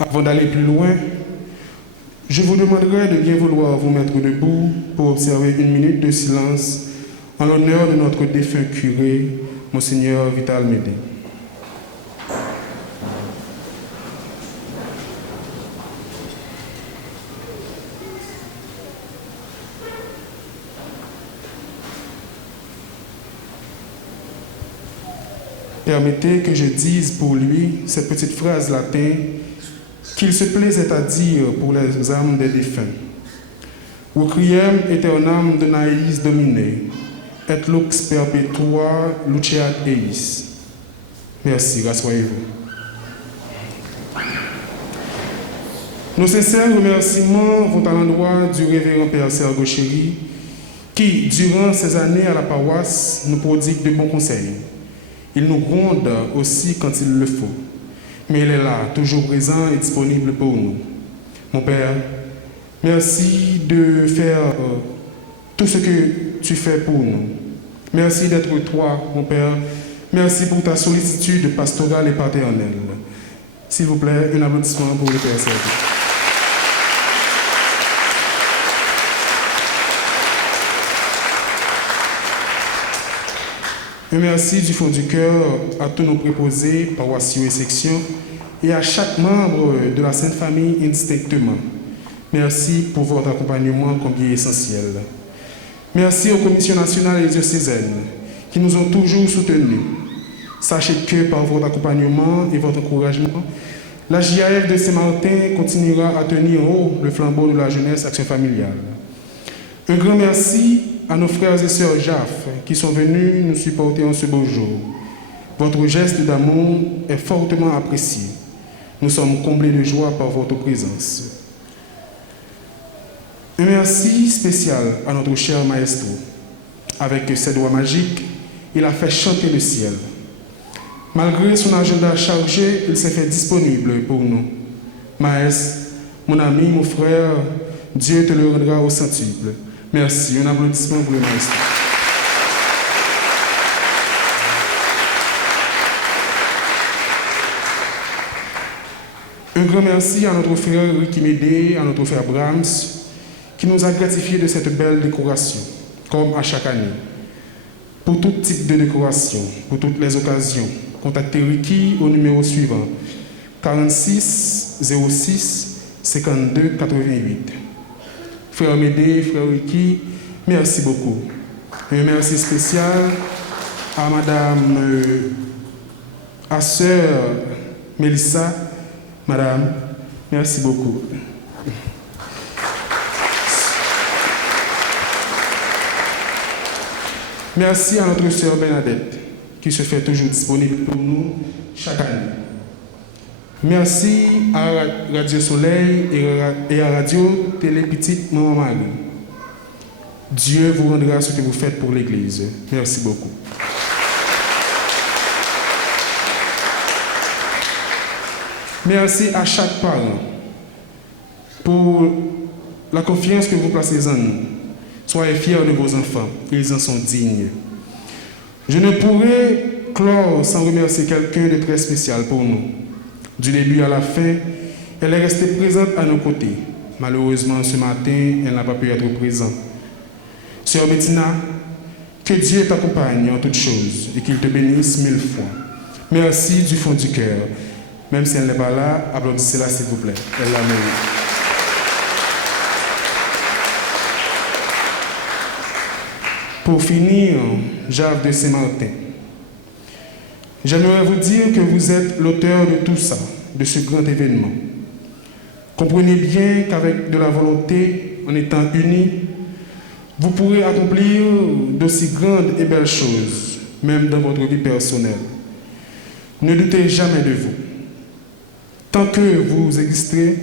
Avant d'aller plus loin, je vous demanderai de bien vouloir vous mettre debout pour observer une minute de silence en l'honneur de notre défunt curé, Monseigneur Vital Médé. Permettez que je dise pour lui cette petite phrase latine qu'il se plaisait à dire pour les âmes des défunts. Requiem aeternam donaeis Domine, et lux perpetua luceat eis. Merci, rassoyez-vous. Nos sincères remerciements vont à l'endroit du révérend Père Sergo Chéri, qui, durant ces années à la paroisse, nous prodigue de bons conseils. Il nous gronde aussi quand il le faut. Mais il est là, toujours présent et disponible pour nous. Mon Père, merci de faire tout ce que tu fais pour nous. Merci d'être toi, mon Père. Merci pour ta sollicitude pastorale et paternelle. S'il vous plaît, un applaudissement pour le Père Sergo. Un merci du fond du cœur à tous nos préposés, paroissiaux et sections, et à chaque membre de la Sainte Famille indistinctement. Merci pour votre accompagnement combien essentiel. Merci aux commissions nationales et diocésaines qui nous ont toujours soutenus. Sachez que par votre accompagnement et votre encouragement, la JAF de Saint-Martin continuera à tenir haut le flambeau de la jeunesse action familiale. Un grand merci à nos frères et sœurs JAF qui sont venus nous supporter en ce beau jour. Votre geste d'amour est fortement apprécié. Nous sommes comblés de joie par votre présence. Un merci spécial à notre cher maestro. Avec ses doigts magiques, il a fait chanter le ciel. Malgré son agenda chargé, il s'est fait disponible pour nous. Maestro, mon ami, mon frère, Dieu te le rendra au centuple. Merci. Un applaudissement pour le maestro. Un grand merci à notre frère Ricky Médé, à notre frère Brahms, qui nous a gratifiés de cette belle décoration, comme à chaque année. Pour tout type de décoration, pour toutes les occasions, contactez Ricky au numéro suivant, 46 06 52 88. Frère Médé, frère Ricky, merci beaucoup. Un merci spécial à madame, à sœur Mélissa, madame, merci beaucoup. Merci à notre sœur Bernadette, qui se fait toujours disponible pour nous chaque année. Merci à Radio Soleil et à Radio Télé Petite Maman Marie. Dieu vous rendra ce que vous faites pour l'Église. Merci beaucoup. Merci à chaque parent pour la confiance que vous placez en nous. Soyez fiers de vos enfants, ils en sont dignes. Je ne pourrais clore sans remercier quelqu'un de très spécial pour nous. Du début à la fin, elle est restée présente à nos côtés. Malheureusement, ce matin, elle n'a pas pu être présente. Sœur Bettina, que Dieu t'accompagne en toutes choses et qu'il te bénisse 1000 fois. Merci du fond du cœur. Même si elle n'est pas là, applaudissez-la s'il vous plaît. Elle la mérite. Pour finir, Jacques de Saint-Martin. J'aimerais vous dire que vous êtes l'auteur de tout ça, de ce grand événement. Comprenez bien qu'avec de la volonté, en étant unis, vous pourrez accomplir d'aussi grandes et belles choses, même dans votre vie personnelle. Ne doutez jamais de vous. Tant que vous existerez,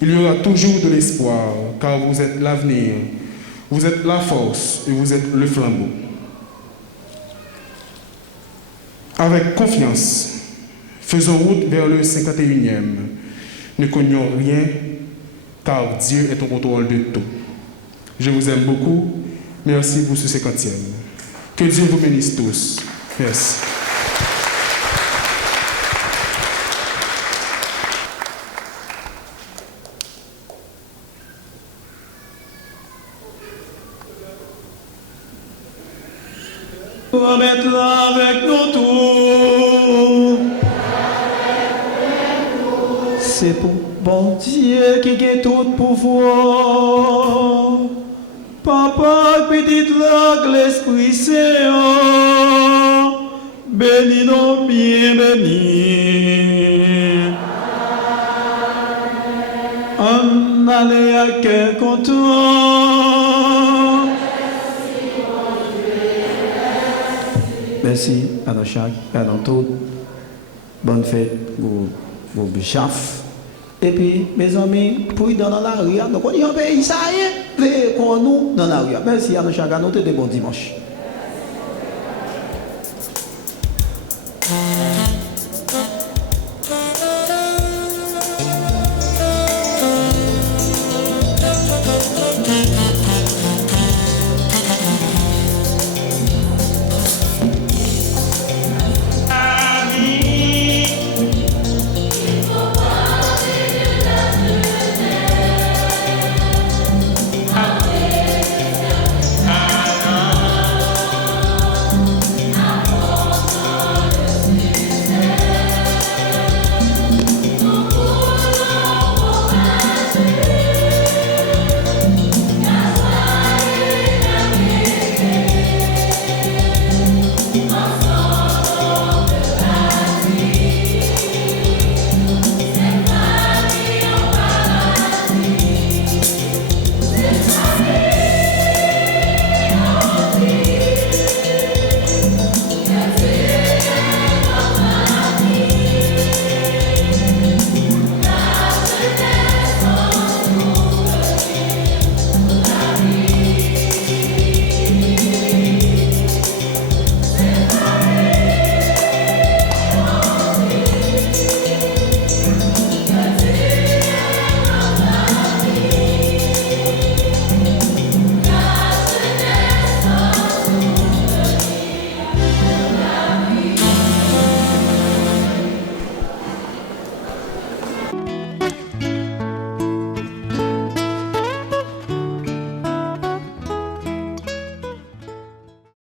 il y aura toujours de l'espoir, car vous êtes l'avenir, vous êtes la force et vous êtes le flambeau. Avec confiance, faisons route vers le 51e. Ne craignons rien, car Dieu est au contrôle de tout. Je vous aime beaucoup. Merci pour ce 50e. Que Dieu vous bénisse tous. Merci. On va mettre là avec nous tous. C'est pour bon Dieu qui a tout pouvoir. Papa, petite langue, l'Esprit Saint, bénis nous bien bénis. On allait à quel content. Merci à nous chaque, à nous tous. Bonne fête, vous bichaf. Et puis, mes amis, pour y dans la rue, nous connaissons un pays, ça y est, veillez pour nous dans la rue. Merci à nous chaque, à nous tous, de bon dimanche.